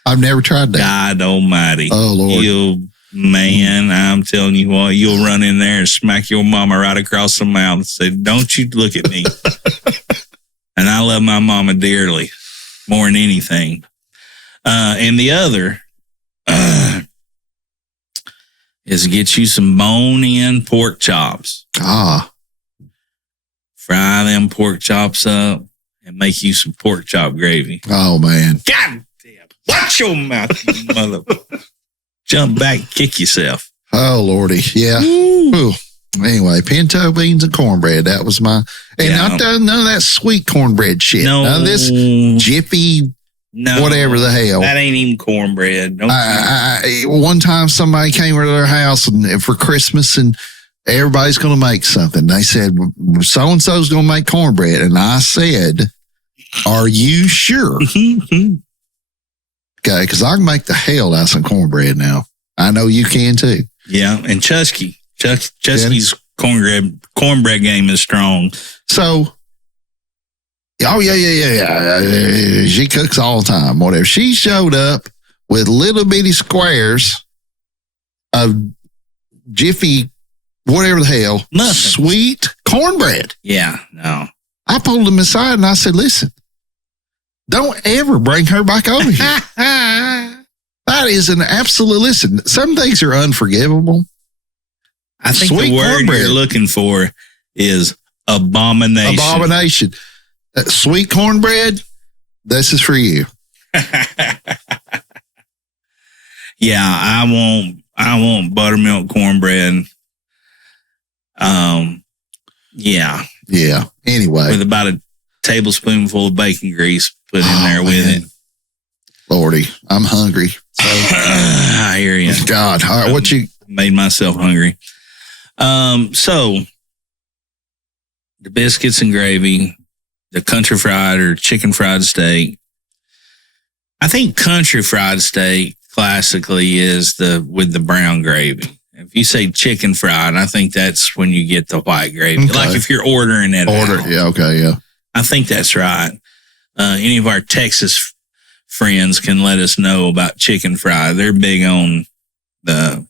I've never tried that. God almighty. Oh, Lord. I'm telling you what, you'll run in there and smack your mama right across the mouth and say, don't you look at me. And I love my mama dearly, more than anything. And the other is get you some bone-in pork chops. Fry them pork chops up and make you some pork chop gravy. Oh, man. God damn. Watch your mouth, you mother. Jump back, kick yourself. Oh, Lordy. Yeah. Ooh. Anyway, pinto beans and cornbread. That was my... And I've done none of that sweet cornbread shit. No. None of this jiffy No, whatever the hell. That ain't even cornbread. One time somebody came to their house and for Christmas and everybody's going to make something. They said, so-and-so's going to make cornbread. And I said, are you sure? Okay, because I can make the hell out of some cornbread now. I know you can too. Yeah, and Chusky's cornbread game is strong. So, oh, yeah. She cooks all the time, whatever. She showed up with little bitty squares of Jiffy, whatever the hell, sweet cornbread. Yeah, no. I pulled them aside and I said, listen, don't ever bring her back over here. That is an absolute, listen, some things are unforgivable. I think the word you're looking for is abomination. Abomination. Sweet cornbread, this is for you. Yeah, I want buttermilk cornbread. Yeah. Yeah. Anyway. With about a tablespoonful of bacon grease put in there with it. Lordy, I'm hungry. So. I hear you. God. All right, what you made myself hungry. So the biscuits and gravy, the country fried or chicken fried steak. I think country fried steak classically is with the brown gravy. If you say chicken fried, I think that's when you get the white gravy. Okay. Like if you're ordering it. Yeah, okay, yeah. I think that's right. Any of our Texas friends can let us know about chicken fried. They're big on that.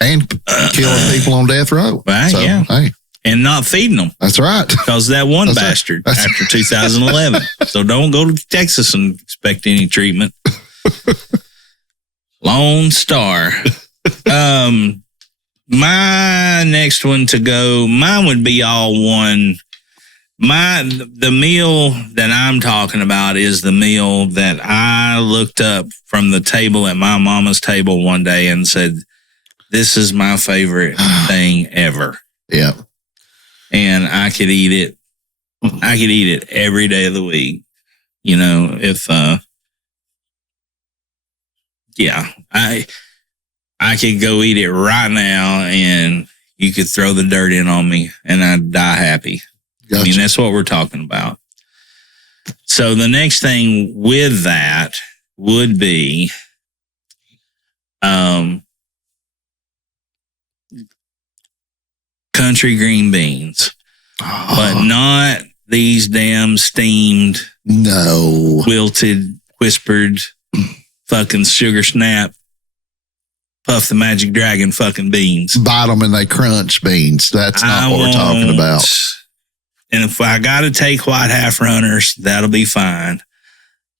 And killing people on death row. Right, so, yeah. Hey. And not feeding them. That's right. Because that one bastard after 2011. So don't go to Texas and expect any treatment. Lone Star. My next one to go, mine would be all one. The meal that I'm talking about is the meal that I looked up from the table at my mama's table one day and said, this is my favorite thing ever. Yeah. And I could eat it. I could eat it every day of the week. You know, if, I could go eat it right now and you could throw the dirt in on me and I'd die happy. Gotcha. I mean, that's what we're talking about. So the next thing with that would be, country green beans, but not these damn steamed, wilted, whispered, fucking sugar snap, Puff the Magic Dragon fucking beans. Bite them and they crunch beans. That's not what we're talking about. And if I got to take white half runners, that'll be fine.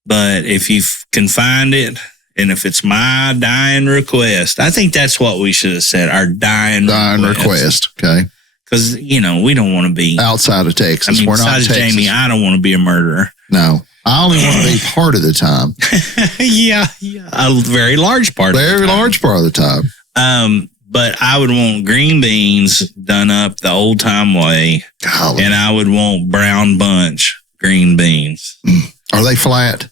But if you can find it, and if it's my dying request, I think that's what we should have said, our dying request. Okay. Because, you know, we don't want to be outside of Texas. I mean, we're not besides Texas. Jamie, I don't want to be a murderer. No. I only want to be part of the time. Yeah. A very large part Very large part of the time. But I would want green beans done up the old time way. Golly. And I would want brown bunch green beans. Are they flat?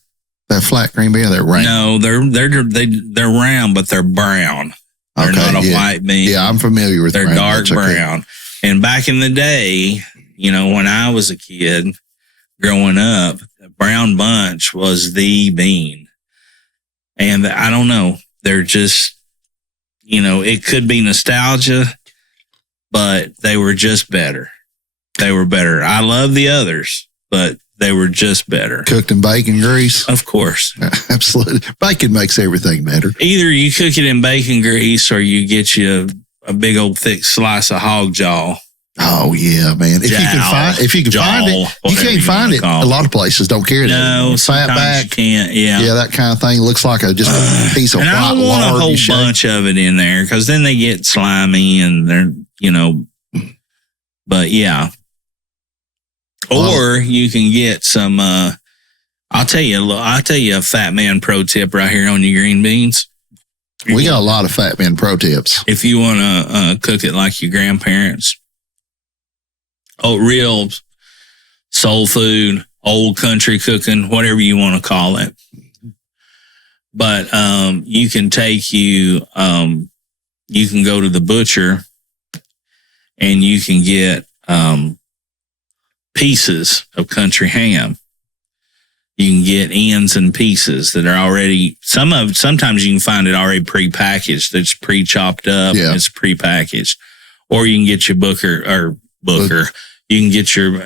That flat green bean? They're round. No, they're round, but they're brown. They're not a white bean. Yeah, I'm familiar with. They're dark brown. Okay. And back in the day, you know, when I was a kid growing up, brown bunch was the bean. And I don't know, they're just, you know, it could be nostalgia, but they were just better. They were better. I love the others, but they were just better. Cooked in bacon grease? Of course. Absolutely. Bacon makes everything better. Either you cook it in bacon grease or you get you a big old thick slice of hog jaw. Oh yeah, man! If you can find it, you can't find it. A lot of places don't carry that. No, fat back, you can't. Yeah, that kind of thing looks like just a piece of white lard. And I don't want a whole bunch of it in there because then they get slimy and they're, you know. But yeah, or you can get some. I'll tell you a fat man pro tip right here on your green beans. We got a lot of fat man pro tips. If you want to cook it like your grandparents. Oh, real soul food, old country cooking, whatever you want to call it. But you can you can go to the butcher and you can get pieces of country ham. You can get ends and pieces that are already, sometimes you can find it already pre-packaged, that's pre-chopped up, and it's pre-packaged. Or you can get your Booker. You can get your,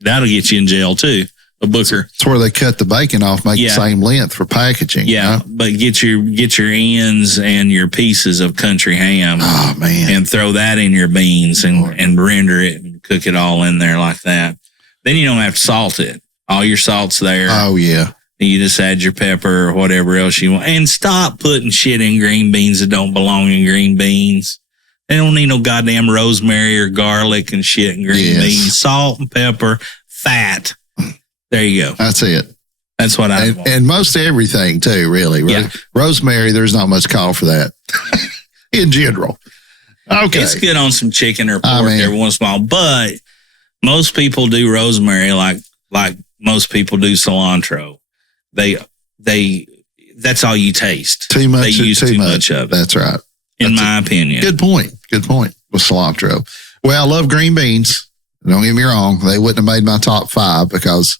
that'll get you in jail too, a Booker. It's where they cut the bacon off, make the same length for packaging. Yeah, but get your ends and your pieces of country ham. Oh, man. And throw that in your beans and render it and cook it all in there like that. Then you don't have to salt it. All your salt's there. Oh, yeah. You just add your pepper or whatever else you want. And stop putting shit in green beans that don't belong in green beans. They don't need no goddamn rosemary or garlic and shit in green beans. Salt and pepper, fat. There you go. That's it. That's what I want. And most everything, too, really. Yeah. Rosemary, there's not much call for that in general. Okay. It's good on some chicken or pork every once in a while. But most people do rosemary like most people do cilantro. That's all you taste. Too much. They use too much of it. That's right. In my opinion. Good point with cilantro. Well, I love green beans. Don't get me wrong. They wouldn't have made my top 5 because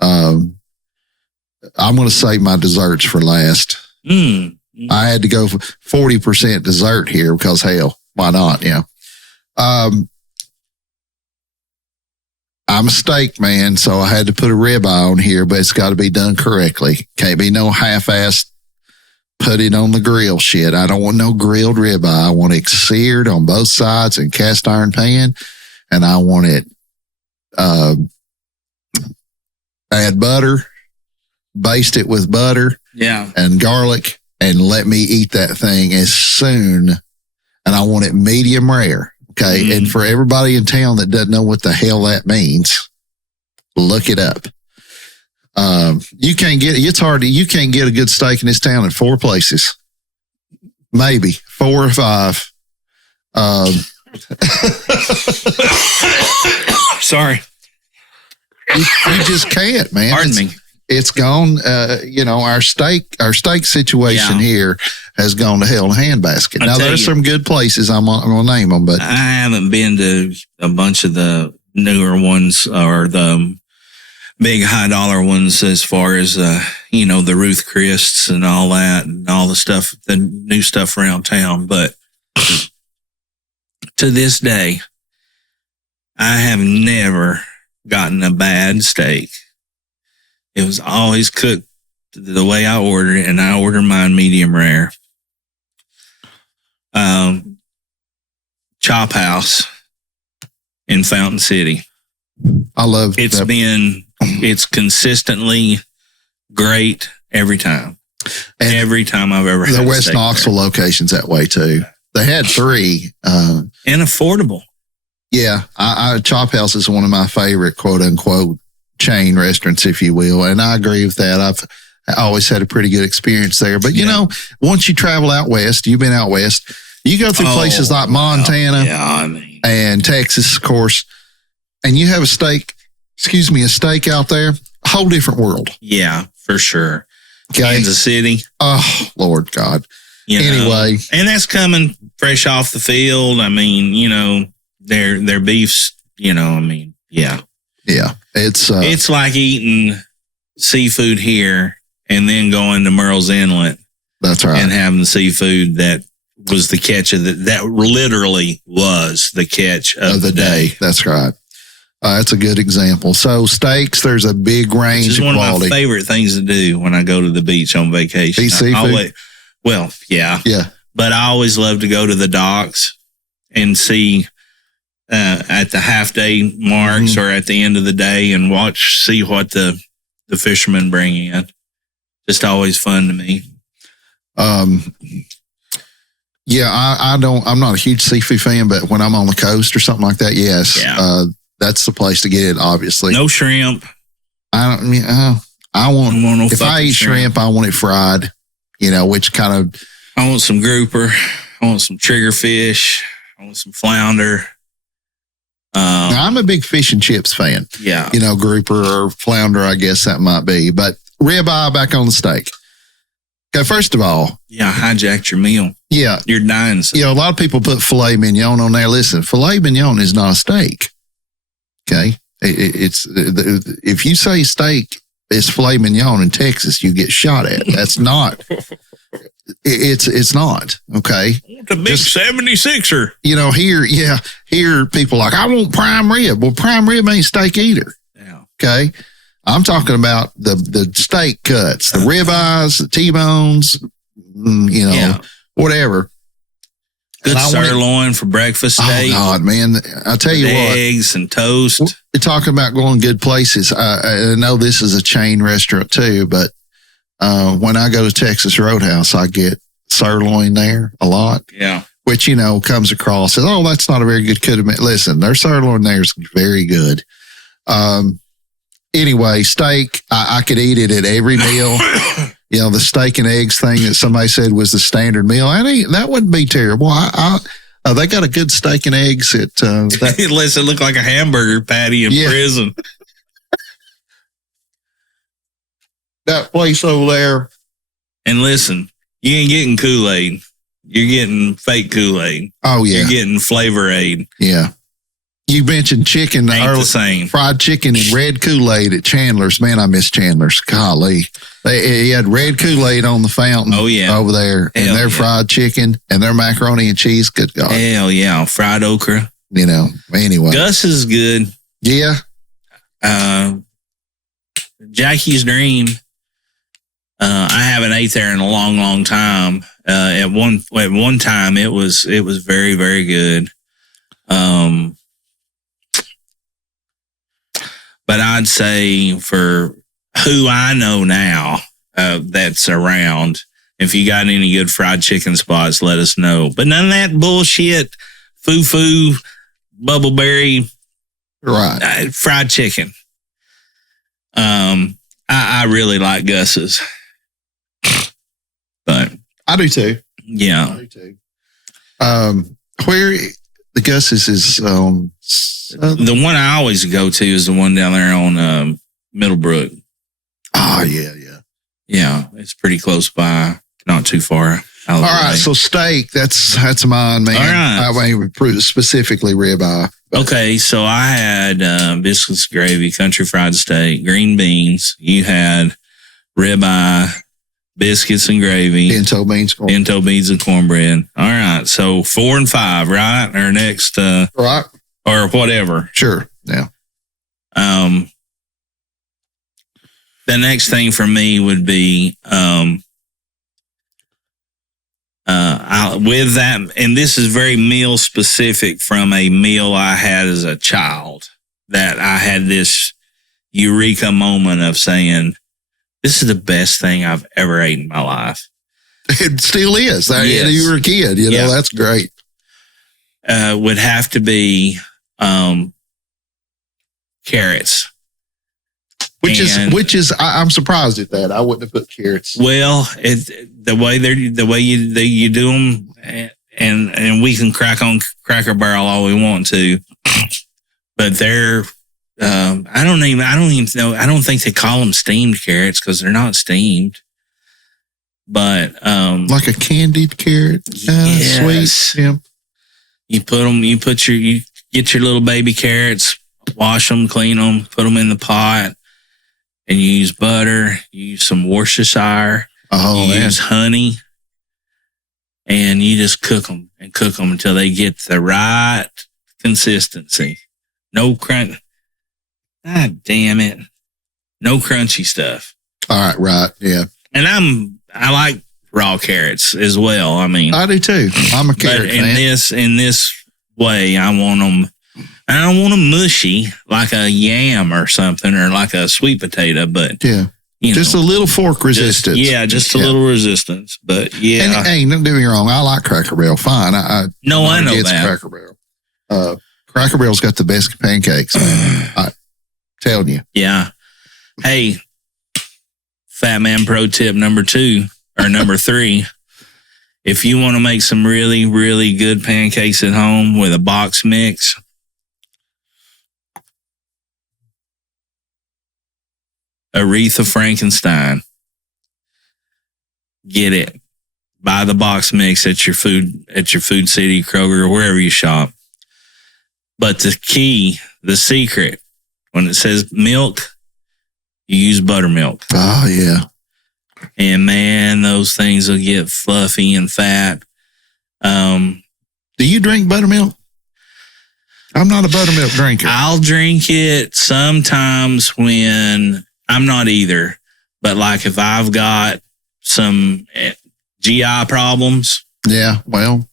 I'm going to save my desserts for last. I had to go for 40% dessert here because hell, why not? Yeah. I'm a steak man, so I had to put a ribeye on here, but it's got to be done correctly. Can't be no half-assed, put it on the grill shit. I don't want no grilled ribeye. I want it seared on both sides in cast iron pan, and I want it, add butter, baste it with butter and garlic, and let me eat that thing as soon, and I want it medium rare. Okay. And for everybody in town that doesn't know what the hell that means, look it up. You can't get a good steak in this town in 4 places, maybe 4 or 5. Sorry. You just can't, man. Pardon me. It's gone. Our steak situation here has gone to hell in a handbasket. Now there's some good places. I'm going to name them, but I haven't been to a bunch of the newer ones or the big high dollar ones as far as the Ruth Chris's and all that and all the stuff, the new stuff around town. But to this day, I have never gotten a bad steak. It was always cooked the way I ordered it, and I order mine medium rare. Chop House in Fountain City. I love it. It's consistently great every time. And every time I've ever had the West Knoxville location's that way too. They had 3. And affordable. Yeah. Chop House is one of my favorite quote unquote chain restaurants, if you will. And I agree with that. I've always had a pretty good experience there. But once you travel out west, you've been out west, you go through places like Montana and Texas, of course, and you have a steak out there, a whole different world. Yeah, for sure. Okay. Kansas City. Oh, Lord God. Anyway. And that's coming fresh off the field. I mean, their beef's, yeah. Yeah. It's like eating seafood here and then going to Murrells Inlet. That's right. And having seafood that was the catch of that literally was the catch of the day. That's right. That's a good example. So steaks, there's a big range of quality. One of my favorite things to do when I go to the beach on vacation. Eat seafood? Yeah. Yeah. But I always love to go to the docks and see at the half day marks or at the end of the day and see what the fishermen bring in. Just always fun to me. I'm not a huge seafood fan, but when I'm on the coast or something like that, yes. Yeah. That's the place to get it, obviously. No shrimp. If I eat shrimp, I want it fried, which kind of. I want some grouper. I want some triggerfish. I want some flounder. Now, I'm a big fish and chips fan. Yeah. Grouper or flounder, I guess that might be. But ribeye back on the steak. Okay, first of all. Yeah, hijacked your meal. Yeah. You're dying. A lot of people put filet mignon on there. Listen, filet mignon is not a steak. Okay? It's if you say steak is filet mignon in Texas, you get shot at. That's not. It's not. Okay? It's a big 76er. Here people like, I want prime rib. Well, prime rib ain't steak either. Yeah. Okay? I'm talking about the steak cuts, the ribeyes, the T-bones, whatever. Good sirloin for breakfast steak. Oh, God, man. I tell you what. Eggs and toast. We're talking about going good places. I know this is a chain restaurant too, but when I go to Texas Roadhouse, I get sirloin there a lot. Yeah. Which, comes across as, oh, that's not a very good cut of meat. Listen, their sirloin there is very good. Anyway, steak, I could eat it at every meal. The steak and eggs thing that somebody said was the standard meal. That wouldn't be terrible. They got a good steak and eggs at unless it looked like a hamburger patty in prison. That place over there. And listen, you ain't getting Kool-Aid. You're getting fake Kool-Aid. Oh, yeah. You're getting Flavor-Aid. Yeah. You mentioned chicken, the same. Fried chicken and red Kool-Aid at Chandler's. Man, I miss Chandler's. Golly. He had red Kool-Aid on the fountain over there. And their fried chicken and their macaroni and cheese. Good God. Hell yeah. Fried okra. Anyway. Gus is good. Yeah. Jackie's Dream. I haven't ate there in a long, long time. At one time, it was very, very good. But I'd say for who I know now that's around, if you got any good fried chicken spots, let us know. But none of that bullshit, foo-foo, bubbleberry, right? Fried chicken. I really like Gus's, but I do too. Yeah, I do too. Where the Gus's is the one I always go to is the one down there on Middlebrook. Oh yeah. It's pretty close by, not too far. All right, so steak, that's mine, man. All right. I mean, specifically ribeye. Okay, so I had biscuits, gravy, country fried steak, green beans. You had ribeye, biscuits and gravy, pinto beans and cornbread. All right, so 4 and 5, right? Or next, right, or whatever. Sure, yeah. The next thing for me would be with that, and this is very meal specific from a meal I had as a child, that I had this eureka moment of saying, this is the best thing I've ever ate in my life. It still is. Yes. You were a kid, that's great. Would have to be carrots. Which is I'm surprised at that. I wouldn't have put carrots. Well, the way you do them, and we can crack on Cracker Barrel all we want to, but they're I don't even know. I don't think they call them steamed carrots because they're not steamed. But like a candied carrot, yes. Sweet. Yeah. You get your little baby carrots, wash them, clean them, put them in the pot. And you use butter, you use some Worcestershire, use honey, and you just cook them until they get the right consistency. No crunch. God damn it. No crunchy stuff. All right, yeah. And I like raw carrots as well. I mean, I do too. I'm a carrot fan. In this way, I don't want them mushy like a yam or something, or like a sweet potato, but just a little fork resistance. Just a little resistance. But yeah, and hey, don't get me wrong, I like Cracker Barrel. Fine, I know that Cracker Barrel. Cracker Barrel's got the best pancakes. I'm telling you. Yeah. Hey, Fat Man Pro tip number 2 or number 3. If you want to make some really, really good pancakes at home with a box mix, Aretha Frankenstein. Get it. Buy the box mix at your Food City, Kroger, or wherever you shop. But the key, the secret, when it says milk, you use buttermilk. Oh, yeah. And man, those things will get fluffy and fat. Do you drink buttermilk? I'm not a buttermilk drinker. I'll drink it sometimes when I'm not either. But like if I've got some GI problems. Yeah, well.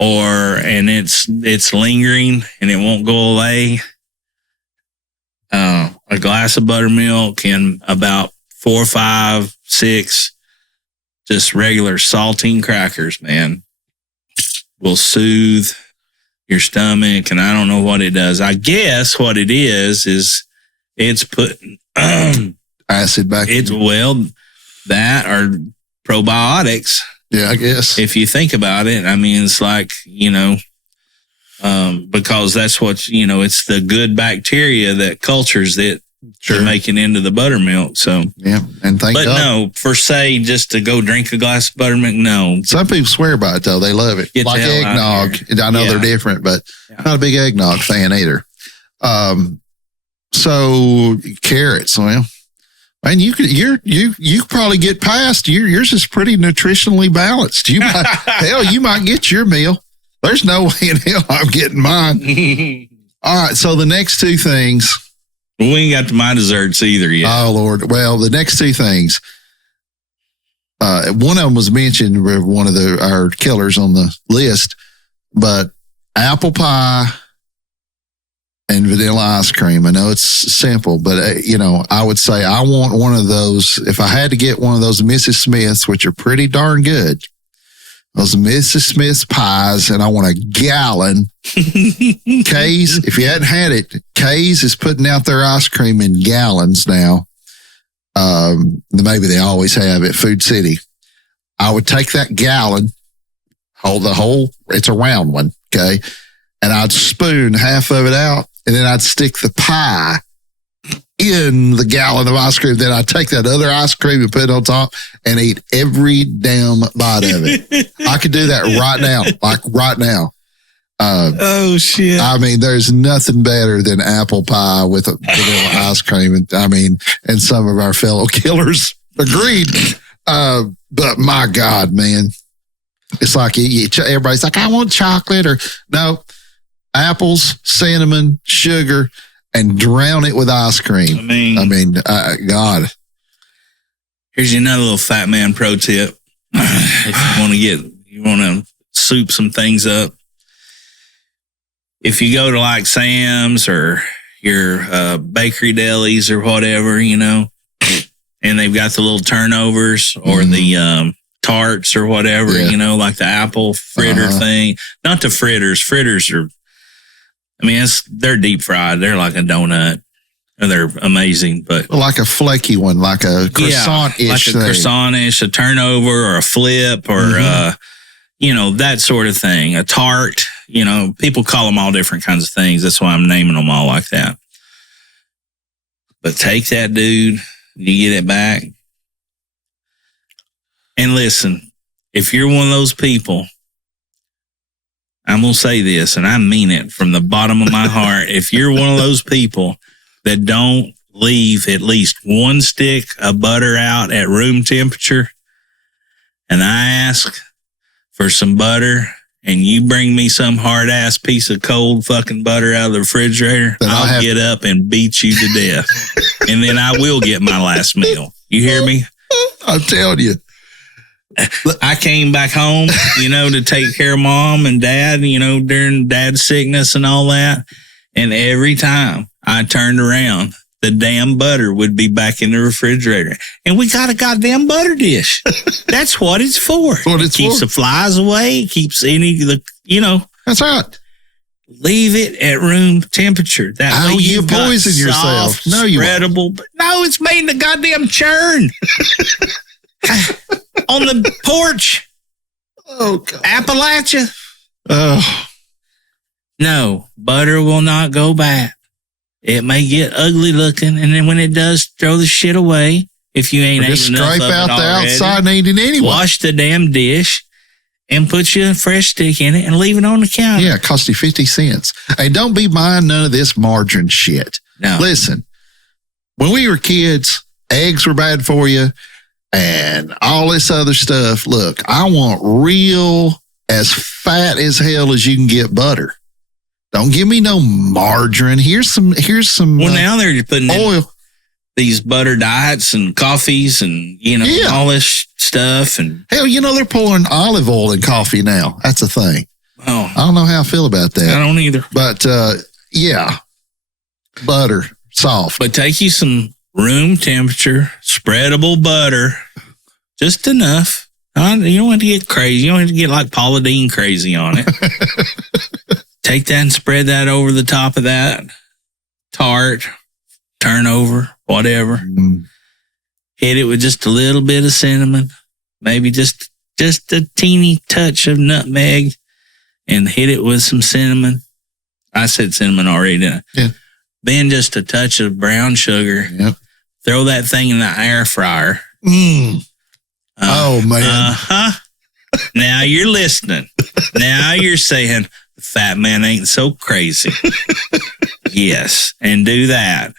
And it's lingering and it won't go away. A glass of buttermilk and about 4, 5, 6 just regular saltine crackers, man, will soothe your stomach. And I don't know what it does. I guess what it is it's putting acid back. That or probiotics. Yeah, I guess. If you think about it, I mean, it's like, because that's what, it's the good bacteria that cultures it to make it into the buttermilk. So, yeah. And thank God. No, per se, just to go drink a glass of buttermilk, no. Some people swear by it, though. They love it. Get like eggnog. I know they're different, but not a big eggnog fan either. So carrots, well. And you probably get past yours is pretty nutritionally balanced. You might get your meal. There's no way in hell I'm getting mine. All right. So the next two things. We ain't got to my desserts either yet. Oh Lord. Well, the next two things. One of them was mentioned with one of our killers on the list, but apple pie and vanilla ice cream. I know it's simple, but I would say I want one of those. If I had to get one of those Mrs. Smith's, which are pretty darn good, those Mrs. Smith's pies, and I want a gallon. Kay's, if you hadn't had it, Kay's is putting out their ice cream in gallons now. Maybe they always have at Food City. I would take that gallon, hold the whole, it's a round one, okay, and I'd spoon half of it out. And then I'd stick the pie in the gallon of ice cream. Then I'd take that other ice cream and put it on top and eat every damn bite of it. I could do that right now, like right now. Oh, shit. I mean, there's nothing better than apple pie with vanilla ice cream. And some of our fellow killers agreed. But my God, man, it's like everybody's like, I want chocolate or no. Apples, cinnamon, sugar, and drown it with ice cream. God. Here's another little fat man pro tip. If you want to soup some things up. If you go to like Sam's or your bakery delis or whatever, and they've got the little turnovers or the tarts or whatever, like the apple fritter thing. Not the fritters. Fritters are, they're deep fried. They're like a donut. They're amazing, but like a flaky one, like a croissant-ish like a croissant-ish, a turnover or a flip or that sort of thing. A tart. People call them all different kinds of things. That's why I'm naming them all like that. But take that, dude. You get it back. And listen, if you're one of those people, I'm going to say this, and I mean it from the bottom of my heart. If you're one of those people that don't leave at least one stick of butter out at room temperature, and I ask for some butter, and you bring me some hard-ass piece of cold fucking butter out of the refrigerator, I'll get up and beat you to death. And then I will get my last meal. You hear me? I'm telling you. I came back home, to take care of mom and dad, during dad's sickness and all that. And every time I turned around, the damn butter would be back in the refrigerator. And we got a goddamn butter dish. That's what it's for. It keeps the flies away. It keeps That's right. Leave it at room temperature. That way you poison yourself. No, spreadable. But no, it's made in the goddamn churn. On the porch. Oh, God. Appalachia. Oh. No, butter will not go bad. It may get ugly looking, and then when it does, throw the shit away. If you ain't just ate enough scrape of out it the already, outside and eat it anyway. wash the damn dish and put you a fresh stick in it and leave it on the counter. Yeah, it costs you 50 cents. Hey, don't be buying none of this margarine shit. No. Listen, when we were kids, eggs were bad for you and all this other stuff. Look, I want real, as fat as hell as you can get butter. Don't give me no margarine. Here's some Well, now they're putting in oil. these butter diets and coffees and, all this stuff. And Hell, they're pouring olive oil in coffee now. That's a thing. oh, I don't know how I feel about I that. don't either. But, yeah, butter, soft. But take you some room temperature, spreadable butter, just enough. You don't have to get crazy. You don't have to get like Paula Deen crazy on it. Take that and spread that over the top of that tart, turn over, whatever. Mm. Hit it with just a little bit of cinnamon, maybe just a teeny touch of nutmeg, and hit it with some cinnamon. I said cinnamon already, didn't I? Yeah. Then just a touch of brown sugar. Yep. Throw that thing in the air fryer. Mm. Oh, man. Uh-huh. Now you're listening. Now you're saying, the fat man ain't so crazy. Yes. And do that.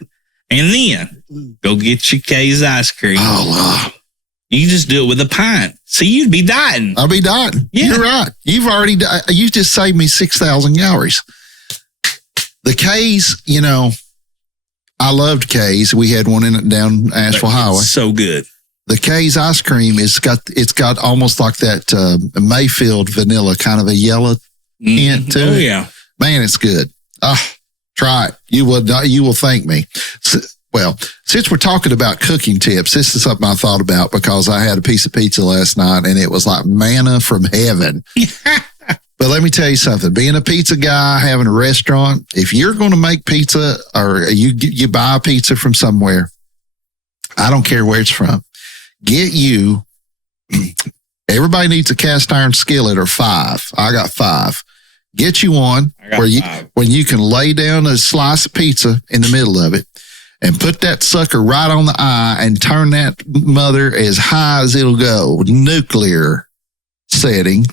And then go get your K's ice cream. Oh, wow. You just do it with a pint. See, you'd be dieting. I'll be dieting. Yeah. You're right. You just saved me 6,000 calories. The K's, I loved K's. We had one down Asheville Highway. So good. The K's ice cream it's got almost like that Mayfield vanilla, kind of a yellow hint to it. Oh, yeah. Man, it's good. Try it. You will thank me. Well, since we're talking about cooking tips, this is something I thought about because I had a piece of pizza last night and it was like manna from heaven. But let me tell you something. Being a pizza guy, having a restaurant, if you're going to make pizza or you buy a pizza from somewhere, I don't care where it's from. Everybody needs a cast iron skillet or 5. I got 5. Get you one when you can lay down a slice of pizza in the middle of it and put that sucker right on the eye and turn that mother as high as it'll go, nuclear setting,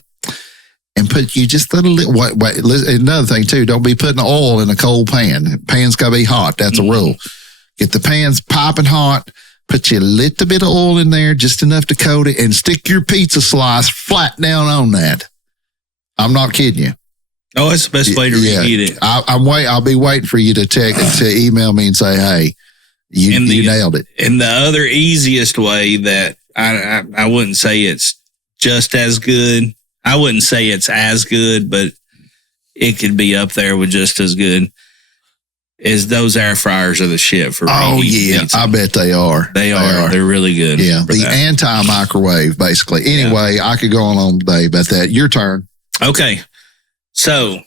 and put you just a little. Wait, another thing too, don't be putting oil in a cold pan. Pan's got to be hot. That's a rule. Get the pans piping hot. Put you a little bit of oil in there, just enough to coat it, and stick your pizza slice flat down on that. I'm not kidding you. Oh, that's the best way to reheat it. I'll be waiting for you to email me and say, hey, you nailed it. And the other easiest way that I wouldn't say it's just as good. I wouldn't say it's as good, but it could be up there with just as good. Is those air fryers are the shit for reheating pizza. I bet they are. They are. They're really good. Yeah, the anti-microwave, basically. Anyway, I could go on all day about that. Your turn. Okay. So,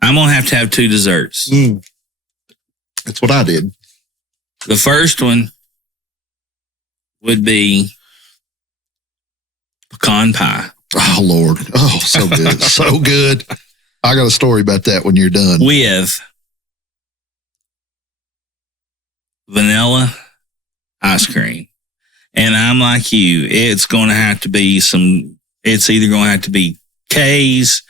I'm going to have 2 desserts. That's what I did. The first one would be pecan pie. Oh, Lord. Oh, so good. So good. I got a story about that when you're done. With vanilla ice cream. And I'm like you. It's going to have to be it's either going to have to be K's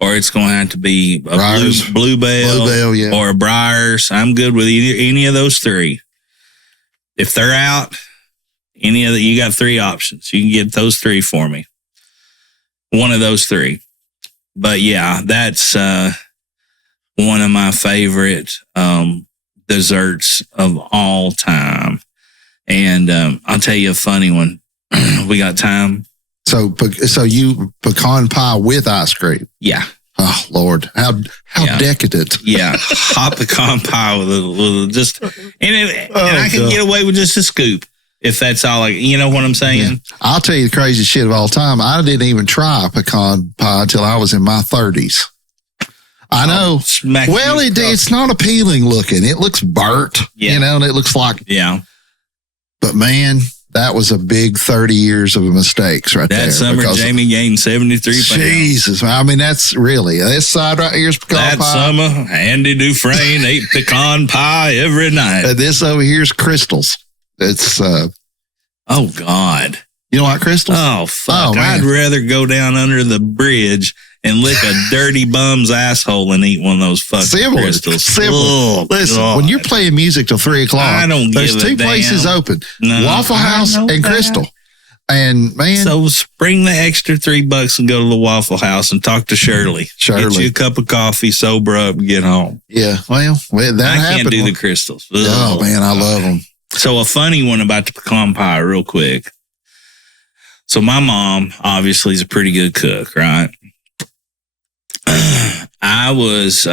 or it's going to have to be a Bluebell, yeah, or a Breyers. I'm good with any of those 3. If they're out, you got 3 options. You can get those 3 for me. One of those 3. But yeah, that's one of my favorite desserts of all time. And I'll tell you a funny one. We got time. So you pecan pie with ice cream? Yeah. Oh Lord, how decadent! Yeah, hot pecan pie with just, and I can get away with just a scoop if that's all. You know what I'm saying? Yeah. I'll tell you the craziest shit of all time. I didn't even try pecan pie until I was in my 30s. I know. Well, it's not appealing looking. It looks burnt, and it looks like yeah. But man, That was a big 30 years of mistakes right there. That summer, Jamie gained 73 pounds. Jesus. I mean, that's really, this side right here is pecan that pie. Summer, Andy Dufresne ate pecan pie every night. This over here is Crystals. It's, oh, God. You know what, Crystals? Oh, fuck. I'd rather go down under the bridge and lick a dirty bum's asshole and eat one of those fucking Crystals. Oh, listen, God. When you're playing music till 3 o'clock, I don't there's two places open, Waffle House and Crystal. And man, so bring the extra $3 and go to the Waffle House and talk to Shirley. Get you a cup of coffee, sober up, and get home. Yeah, well that I can't do the Crystals. Oh man, I love them. So a funny one about the pecan pie, real quick. So my mom obviously is a pretty good cook, right? I was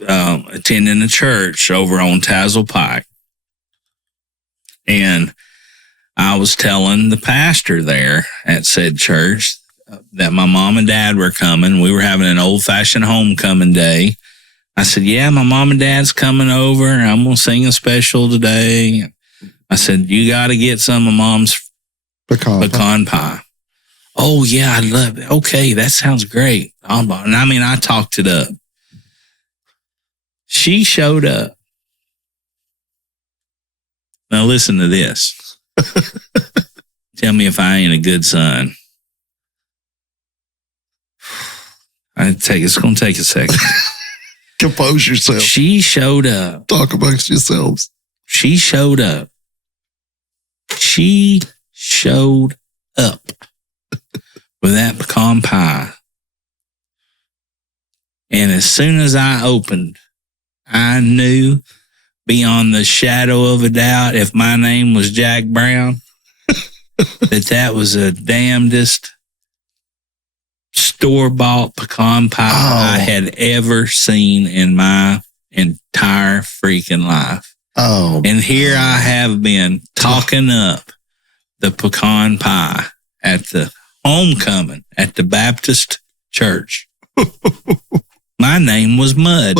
attending a church over on Tazewell Pike, and I was telling the pastor there at said church that my mom and dad were coming. We were having an old-fashioned homecoming day. I said, yeah, my mom and dad's coming over. I'm going to sing a special today. I said, you got to get some of mom's pecan pie. Oh, yeah, I love it. Okay, that sounds great. And I mean, I talked it up. She showed up. Now, listen to this. Tell me if I ain't a good son. It's going to take a second. Compose yourself. She showed up. Talk amongst yourselves. She showed up. She showed up with that pecan pie. And as soon as I opened, I knew beyond the shadow of a doubt, if my name was Jack Brown, that was the damnedest store-bought pecan pie I had ever seen in my entire freaking life. Oh. And here I have been talking up the pecan pie at the homecoming at the Baptist church. My name was Mud.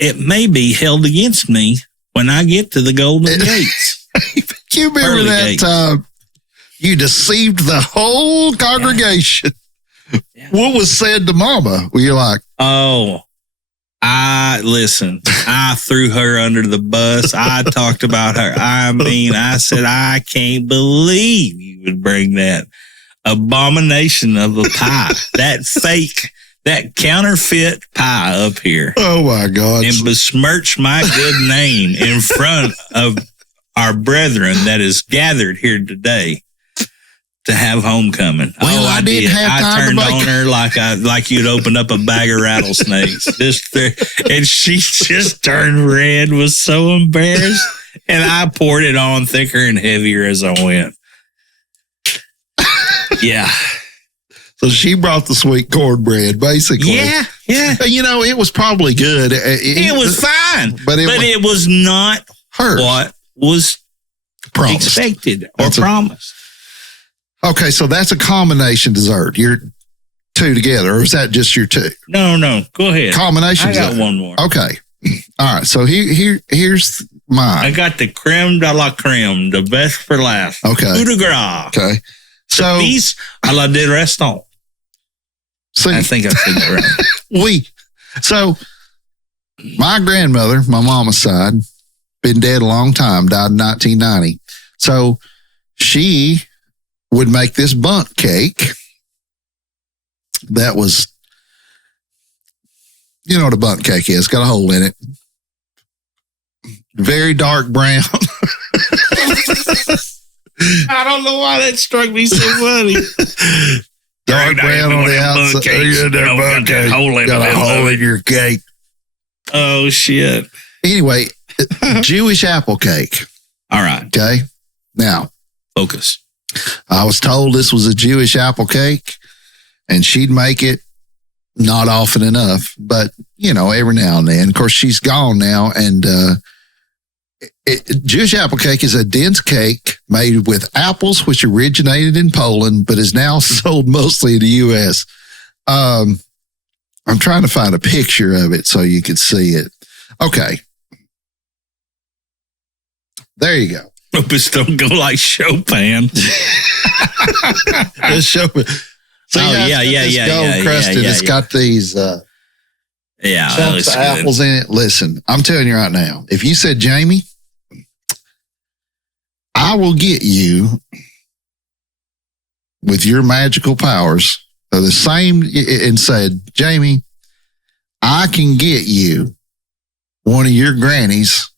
It may be held against me when I get to the Golden Gates. You remember that time you deceived the whole congregation? Yeah. What was said to Mama? Were you like, oh, I threw her under the bus. I talked about her. I mean, I said, I can't believe you would bring that abomination of a pie, that fake, that counterfeit pie up here. Oh my God. And besmirch my good name in front of our brethren that is gathered here today to have homecoming. Well, I did. I turned on her like you'd opened up a bag of rattlesnakes. And she just turned red, was so embarrassed. And I poured it on thicker and heavier as I went. Yeah. So she brought the sweet cornbread, basically. Yeah, yeah. You know, it was probably good. It was fine, but it was not hers. What was expected or promised. Okay, so that's a combination dessert. You're two together, or is that just your two? No. Go ahead. Combination dessert. I got one more. Okay. All right. So here's mine. I got the creme de la creme, the best for last. Okay. Coup de grace. Okay. So piece à la de restaurant. See, I think I said that right. So my grandmother, my mama's side, been dead a long time, died in 1990. So she would make this bundt cake that was, you know what a bundt cake is, got a hole in it. Very dark brown. I don't know why that struck me so funny. Dark brown on the outside. Got a hole in your cake. Oh, shit. Anyway, Jewish apple cake. All right. Okay. Now, focus. I was told this was a Jewish apple cake, and she'd make it not often enough, but, you know, every now and then. Of course, she's gone now, and Jewish apple cake is a dense cake made with apples, which originated in Poland, but is now sold mostly in the U.S. I'm trying to find a picture of it so you can see it. Okay. There you go. Hope it don't go like Chopin. This Chopin. See, gold crusted. It's got these chunks of apples in it. Listen, I'm telling you right now, if you said, Jamie, I will get you with your magical powers, the same, and said, Jamie, I can get you one of your granny's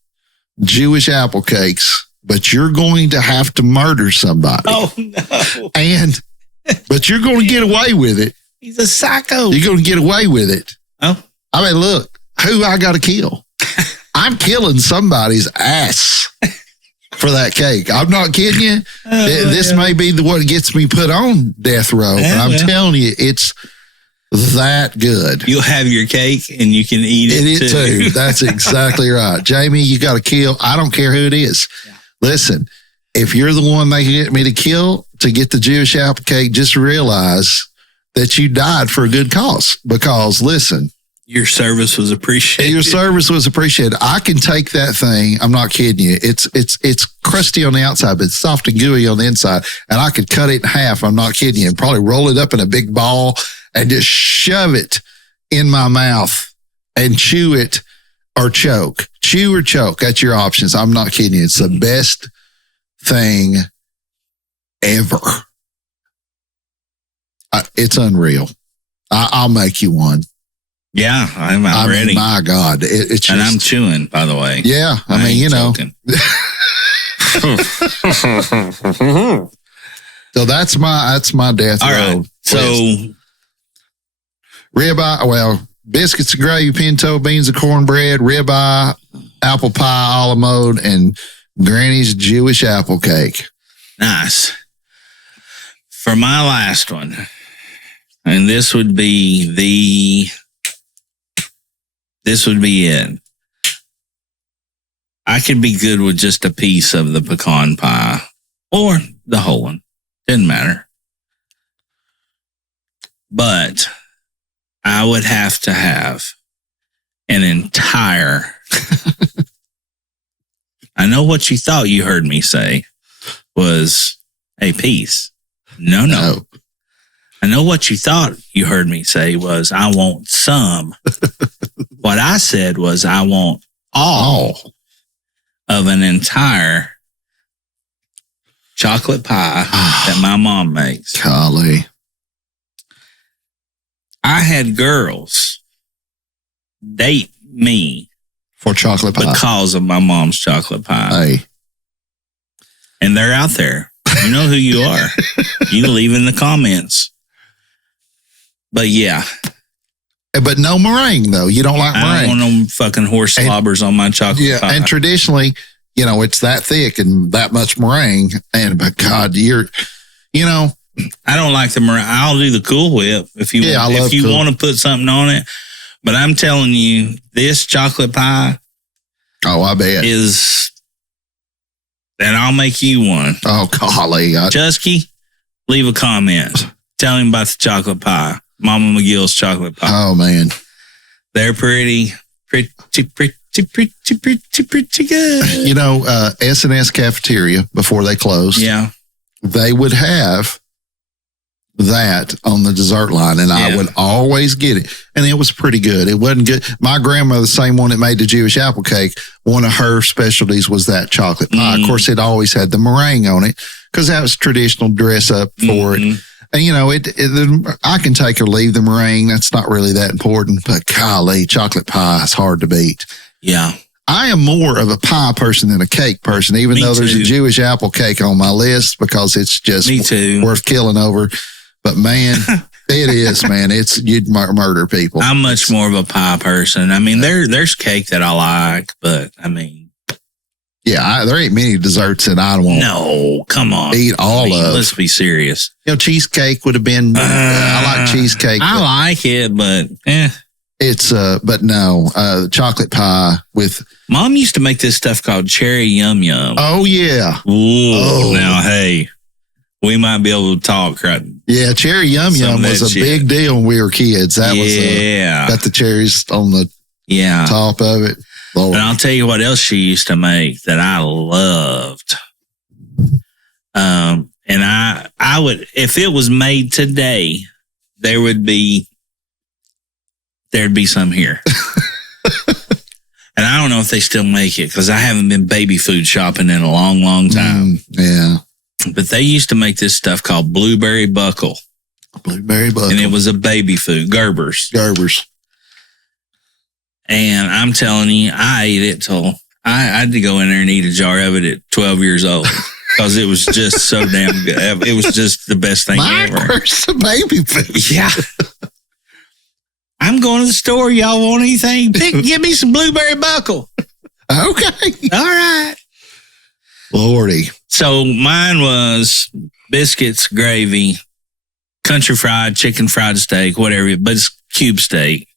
Jewish apple cakes, but you're going to have to murder somebody. Oh, no. But you're going to get away with it. He's a psycho. You're going to get away with it. Oh. I mean, look, who I got to kill? I'm killing somebody's ass for that cake. I'm not kidding you. This may be what gets me put on death row, but I'm telling you, it's that good. You'll have your cake and you can eat it too. That's exactly right. Jamie, you got to kill. I don't care who it is. Yeah. Listen, if you're the one they get me to kill to get the Jewish apple cake, just realize that you died for a good cause. Because listen, your service was appreciated. Your service was appreciated. I can take that thing. I'm not kidding you. It's crusty on the outside, but it's soft and gooey on the inside. And I could cut it in half. I'm not kidding you. And probably roll it up in a big ball and just shove it in my mouth and chew it or choke. Chew or choke. That's your options. I'm not kidding you. It's the best thing ever. It's unreal. I'll make you one. Yeah, I'm ready. My God. It's just, and I'm chewing, by the way. Yeah. I mean, you know. So that's my death row. Right. So ribeye, well, biscuits and gravy, pinto beans and cornbread, ribeye, apple pie a la mode, and Granny's Jewish apple cake. Nice. For my last one, and this would be it. I could be good with just a piece of the pecan pie or the whole one. Didn't matter. But I would have to have an entire. I know what you thought you heard me say was a piece. No. I know what you thought you heard me say was I want some. What I said was I want all of an entire chocolate pie that my mom makes. Golly. I had girls date me for chocolate pie because of my mom's chocolate pie. Hey. And they're out there. You know who you are. You leave in the comments. But yeah. But no meringue, though. You don't like meringue. I don't want no fucking horse slobbers on my chocolate pie. And traditionally, you know, it's that thick and that much meringue. And, but God, I don't like the meringue. I'll do the Cool Whip if you want to put something on it. But I'm telling you, this chocolate pie. Oh, I bet. And I'll make you one. Oh, golly. Chusky, leave a comment. Tell him about the chocolate pie. Mama McGill's chocolate pie. Oh, man. They're pretty good. You know, S&S Cafeteria, before they closed, they would have that on the dessert line, and I would always get it. And it was pretty good. It wasn't good. My grandmother, the same one that made the Jewish apple cake, one of her specialties was that chocolate pie. Of course, it always had the meringue on it because that was traditional dress up for it. And, you know, I can take or leave the meringue. That's not really that important. But golly, chocolate pie is hard to beat. Yeah. I am more of a pie person than a cake person, even though there's a Jewish apple cake on my list because it's just worth killing over. But, man, it is, man. You'd murder people. I'm much more of a pie person. I mean, there's cake that I like, but, I mean. Yeah, there ain't many desserts that I won't. No, come on. Eat all of. Let's be serious. You know, cheesecake would have been. I like cheesecake. I like it, but it's but no, chocolate pie with. Mom used to make this stuff called cherry yum yum. Oh yeah. Ooh, now hey, we might be able to talk right. Yeah, cherry yum yum was a big deal when we were kids. That was got the cherries on the top of it. Lord. And I'll tell you what else she used to make that I loved. And I would, if it was made today, there'd be some here. And I don't know if they still make it because I haven't been baby food shopping in a long, long time. Yeah. But they used to make this stuff called blueberry buckle. Blueberry buckle. And it was a baby food, Gerber's. And I'm telling you, I ate it till I had to go in there and eat a jar of it at 12 years old because it was just so damn good. It was just the best thing ever. First baby food. Yeah. I'm going to the store. Y'all want anything? Give me some blueberry buckle. Okay. All right. Lordy. So mine was biscuits, gravy, country fried, chicken fried steak, whatever, but it's cube steak.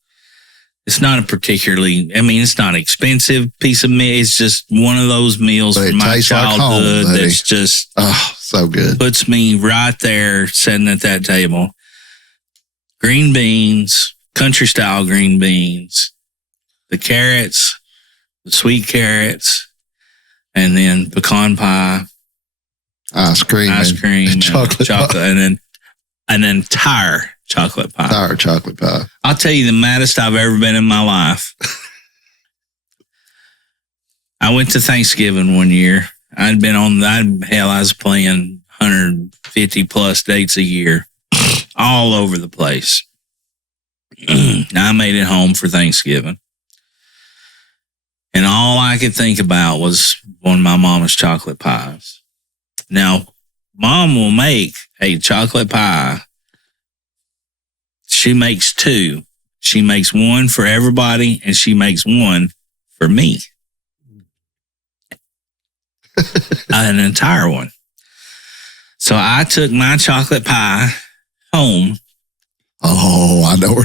It's not a it's not an expensive piece of meat. It's just one of those meals from my childhood that's just so good. Puts me right there sitting at that table. Green beans, country style green beans, the carrots, the sweet carrots, and then pecan pie, ice cream, and chocolate, and then an entire chocolate pie. Entire chocolate pie. I'll tell you the maddest I've ever been in my life. I went to Thanksgiving one year. I was playing 150 plus dates a year, all over the place. I made it home for Thanksgiving. And all I could think about was one of my mama's chocolate pies. Now, Mom will make a chocolate pie. She makes two. She makes one for everybody, and she makes one for me. An entire one. So I took my chocolate pie home. Oh, I know.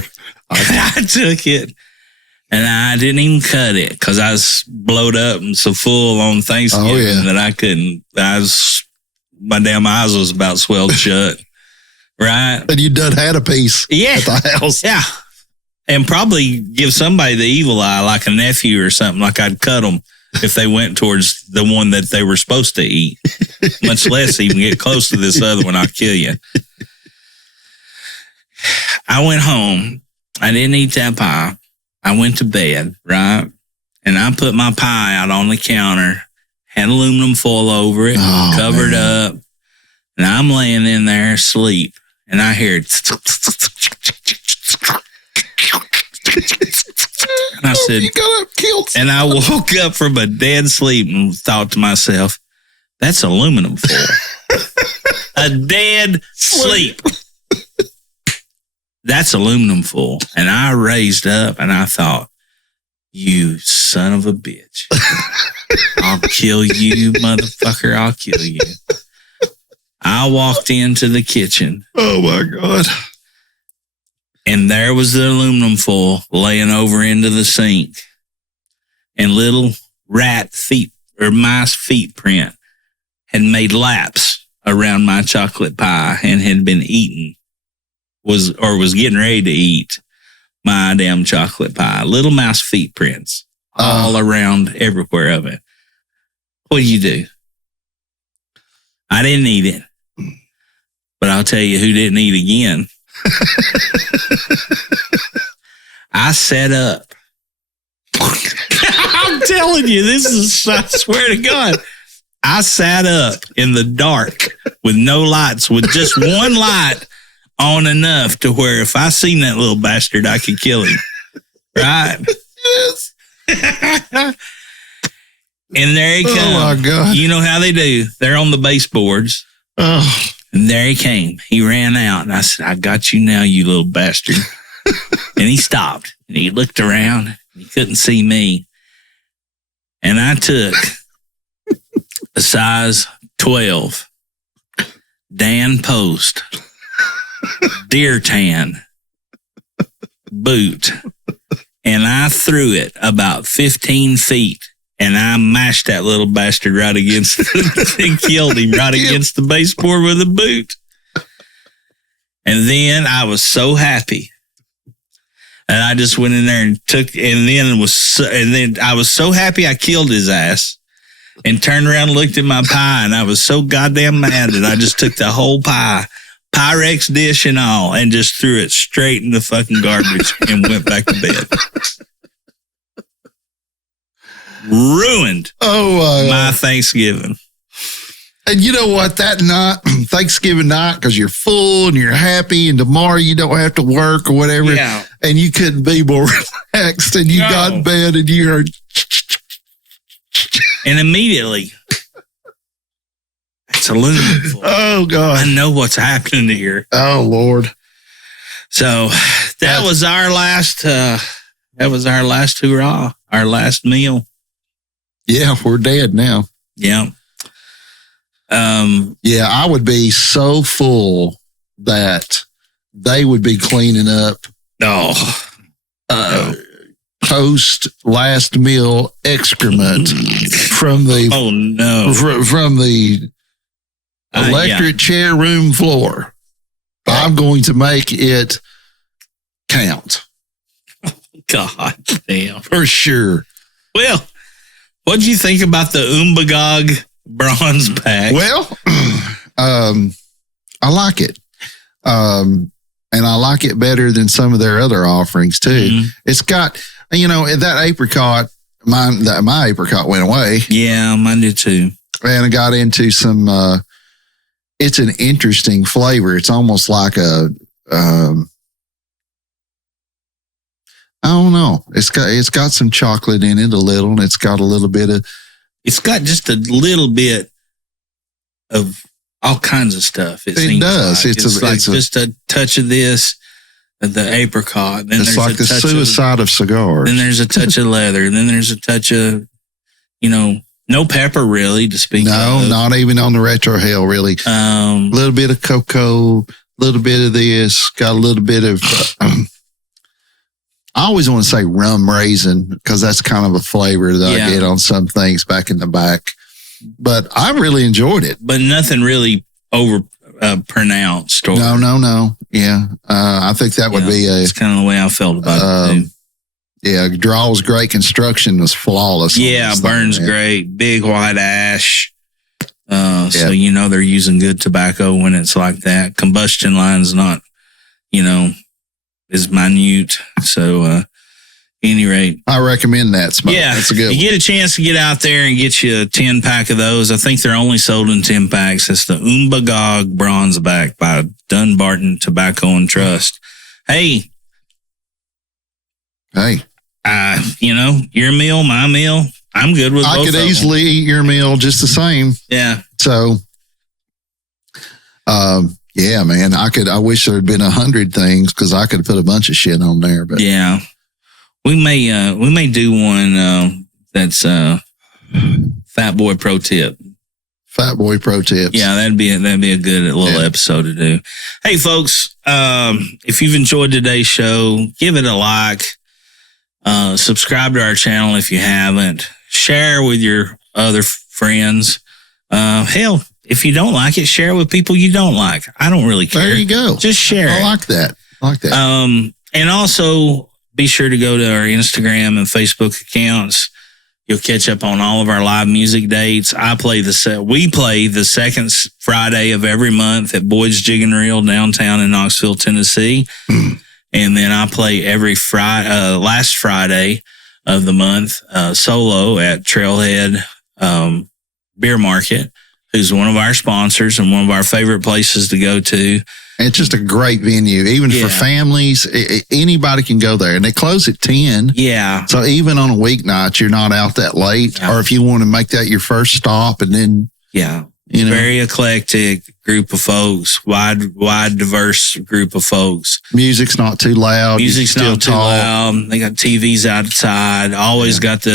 I took it, and I didn't even cut it because I was blowed up and so full on Thanksgiving that I couldn't. My damn eyes was about swelled shut. Right? And you done had a piece at the house. Yeah. And probably give somebody the evil eye, like a nephew or something, like I'd cut them if they went towards the one that they were supposed to eat. Much less even get close to this other one, I'll kill you. I went home. I didn't eat that pie. I went to bed, right? And I put my pie out on the counter, had aluminum foil over it, covered up. And I'm laying in there asleep. And I hear it. And I said, and I woke up from a dead sleep and thought to myself, that's aluminum foil. A dead sleep. That's aluminum foil. And I raised up and I thought, you son of a bitch. I'll kill you, motherfucker. I'll kill you. I walked into the kitchen. Oh, my God. And there was the aluminum foil laying over into the sink. And little rat feet or mice feet print had made laps around my chocolate pie and had been eaten, was getting ready to eat my damn chocolate pie. Little mouse feet prints all around everywhere of it. What do you do? I didn't eat it. But I'll tell you who didn't eat again. I sat up. I'm telling you, I swear to God. I sat up in the dark with no lights, with just one light on enough to where if I seen that little bastard, I could kill him. Right? Yes. And there he comes. Oh, my God. You know how they do. They're on the baseboards. Oh. And there he came. He ran out. And I said, I got you now, you little bastard. And he stopped. And he looked around. He couldn't see me. And I took a size 12 Dan Post deer tan boot. And I threw it about 15 feet. And I mashed that little bastard right against and killed him right against the baseboard with a boot. And then I was so happy. And I just went in there and then I was so happy I killed his ass and turned around and looked at my pie. And I was so goddamn mad that I just took the whole Pyrex dish and all, and just threw it straight in the fucking garbage and went back to bed. Ruined my Thanksgiving. And you know what? That night, Thanksgiving night, because you're full and you're happy, and tomorrow you don't have to work or whatever. Yeah. And you couldn't be more relaxed. And you got in bed and you heard. And immediately, it's a lunatic. Oh, God. I know what's happening here. Oh, Lord. So that was our last hurrah, our last meal. Yeah, we're dead now. Yeah. Yeah, I would be so full that they would be cleaning up post last meal excrement from the from the electric chair room floor. I'm going to make it count. God damn. For sure. Well, what'd you think about the Umbagog bronze pack? Well, I like it. And I like it better than some of their other offerings too. Mm-hmm. It's got, that apricot, my apricot went away. Yeah, mine did too. And I got into some, it's an interesting flavor. It's almost like I don't know. It's got some chocolate in it a little, and it's got a little bit of. It's got just a little bit of all kinds of stuff. It does. Like. It's just a touch of this, the apricot. Then it's like the suicide of cigars. Then there's a touch of leather. And then there's a touch of, no pepper really to speak of. No, not even on the retro hell really. A little bit of cocoa, a little bit of this, got a little bit of. I always want to say rum raisin because that's kind of a flavor that I get on some things back in the back. But I really enjoyed it. But nothing really over pronounced. Or, No. Yeah. I think that would be it's kind of the way I felt about it too. Yeah. Draws great. Construction was flawless. Yeah. Burns great. Big white ash. So, they're using good tobacco when it's like that. Combustion line's not, is minute. So, at any rate, I recommend that smoke. Yeah, that's a good one. You get a chance to get out there and get you a 10-pack of those. I think they're only sold in 10 packs. It's the Umbagog Bronzeback by Dunbarton Tobacco and Trust. Hey, your meal, my meal. I'm good with both of them. I could easily eat your meal just the same. Yeah. So, yeah, man, I wish there had been 100 things because I could have put a bunch of shit on there. But yeah, we may do one that's Fat Boy Pro Tip. Fat Boy Pro Tips. Yeah, that'd be a good little episode to do. Hey, folks, if you've enjoyed today's show, give it a like. Subscribe to our channel if you haven't. Share with your other friends. Hell, if you don't like it, share it with people you don't like. I don't really care. There you go. Just share it. I like that. And also be sure to go to our Instagram and Facebook accounts. You'll catch up on all of our live music dates. We play the second Friday of every month at Boyd's Jig and Reel downtown in Knoxville, Tennessee. And then I play every last Friday of the month solo at Trailhead Beer Market, who's one of our sponsors and one of our favorite places to go to. And it's just a great venue, even for families. Anybody can go there, and they close at 10. Yeah. So even on a weeknight, you're not out that late. Or if you want to make that your first stop, and then very eclectic group of folks, wide, diverse group of folks. Music's not too loud. Music's not too loud. They got TVs outside. Always got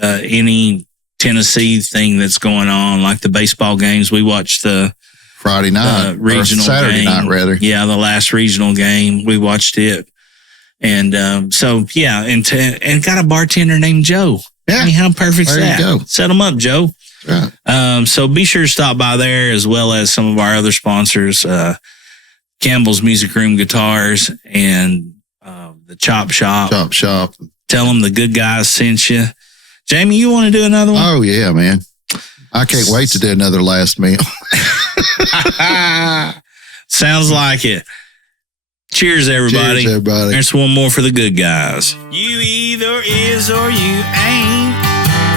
any Tennessee thing that's going on, like the baseball games. We watched the Friday night, regional Saturday game. night, rather. Yeah, the last regional game. We watched it. And and got a bartender named Joe. Yeah. I mean, how perfect is that? You go. Set them up, Joe. Right. So be sure to stop by there, as well as some of our other sponsors, Campbell's Music Room Guitars and the the Chop Shop. Chop Shop. Tell them the good guys sent you. Jamie, you want to do another one? Oh, yeah, man. I can't wait to do another last meal. Sounds like it. Cheers, everybody. Cheers, everybody. There's one more for the good guys. You either is or you ain't.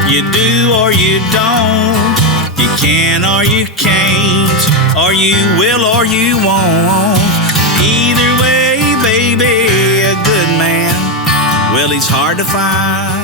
You do or you don't. You can or you can't. Or you will or you won't. Either way, baby, a good man, well, he's hard to find.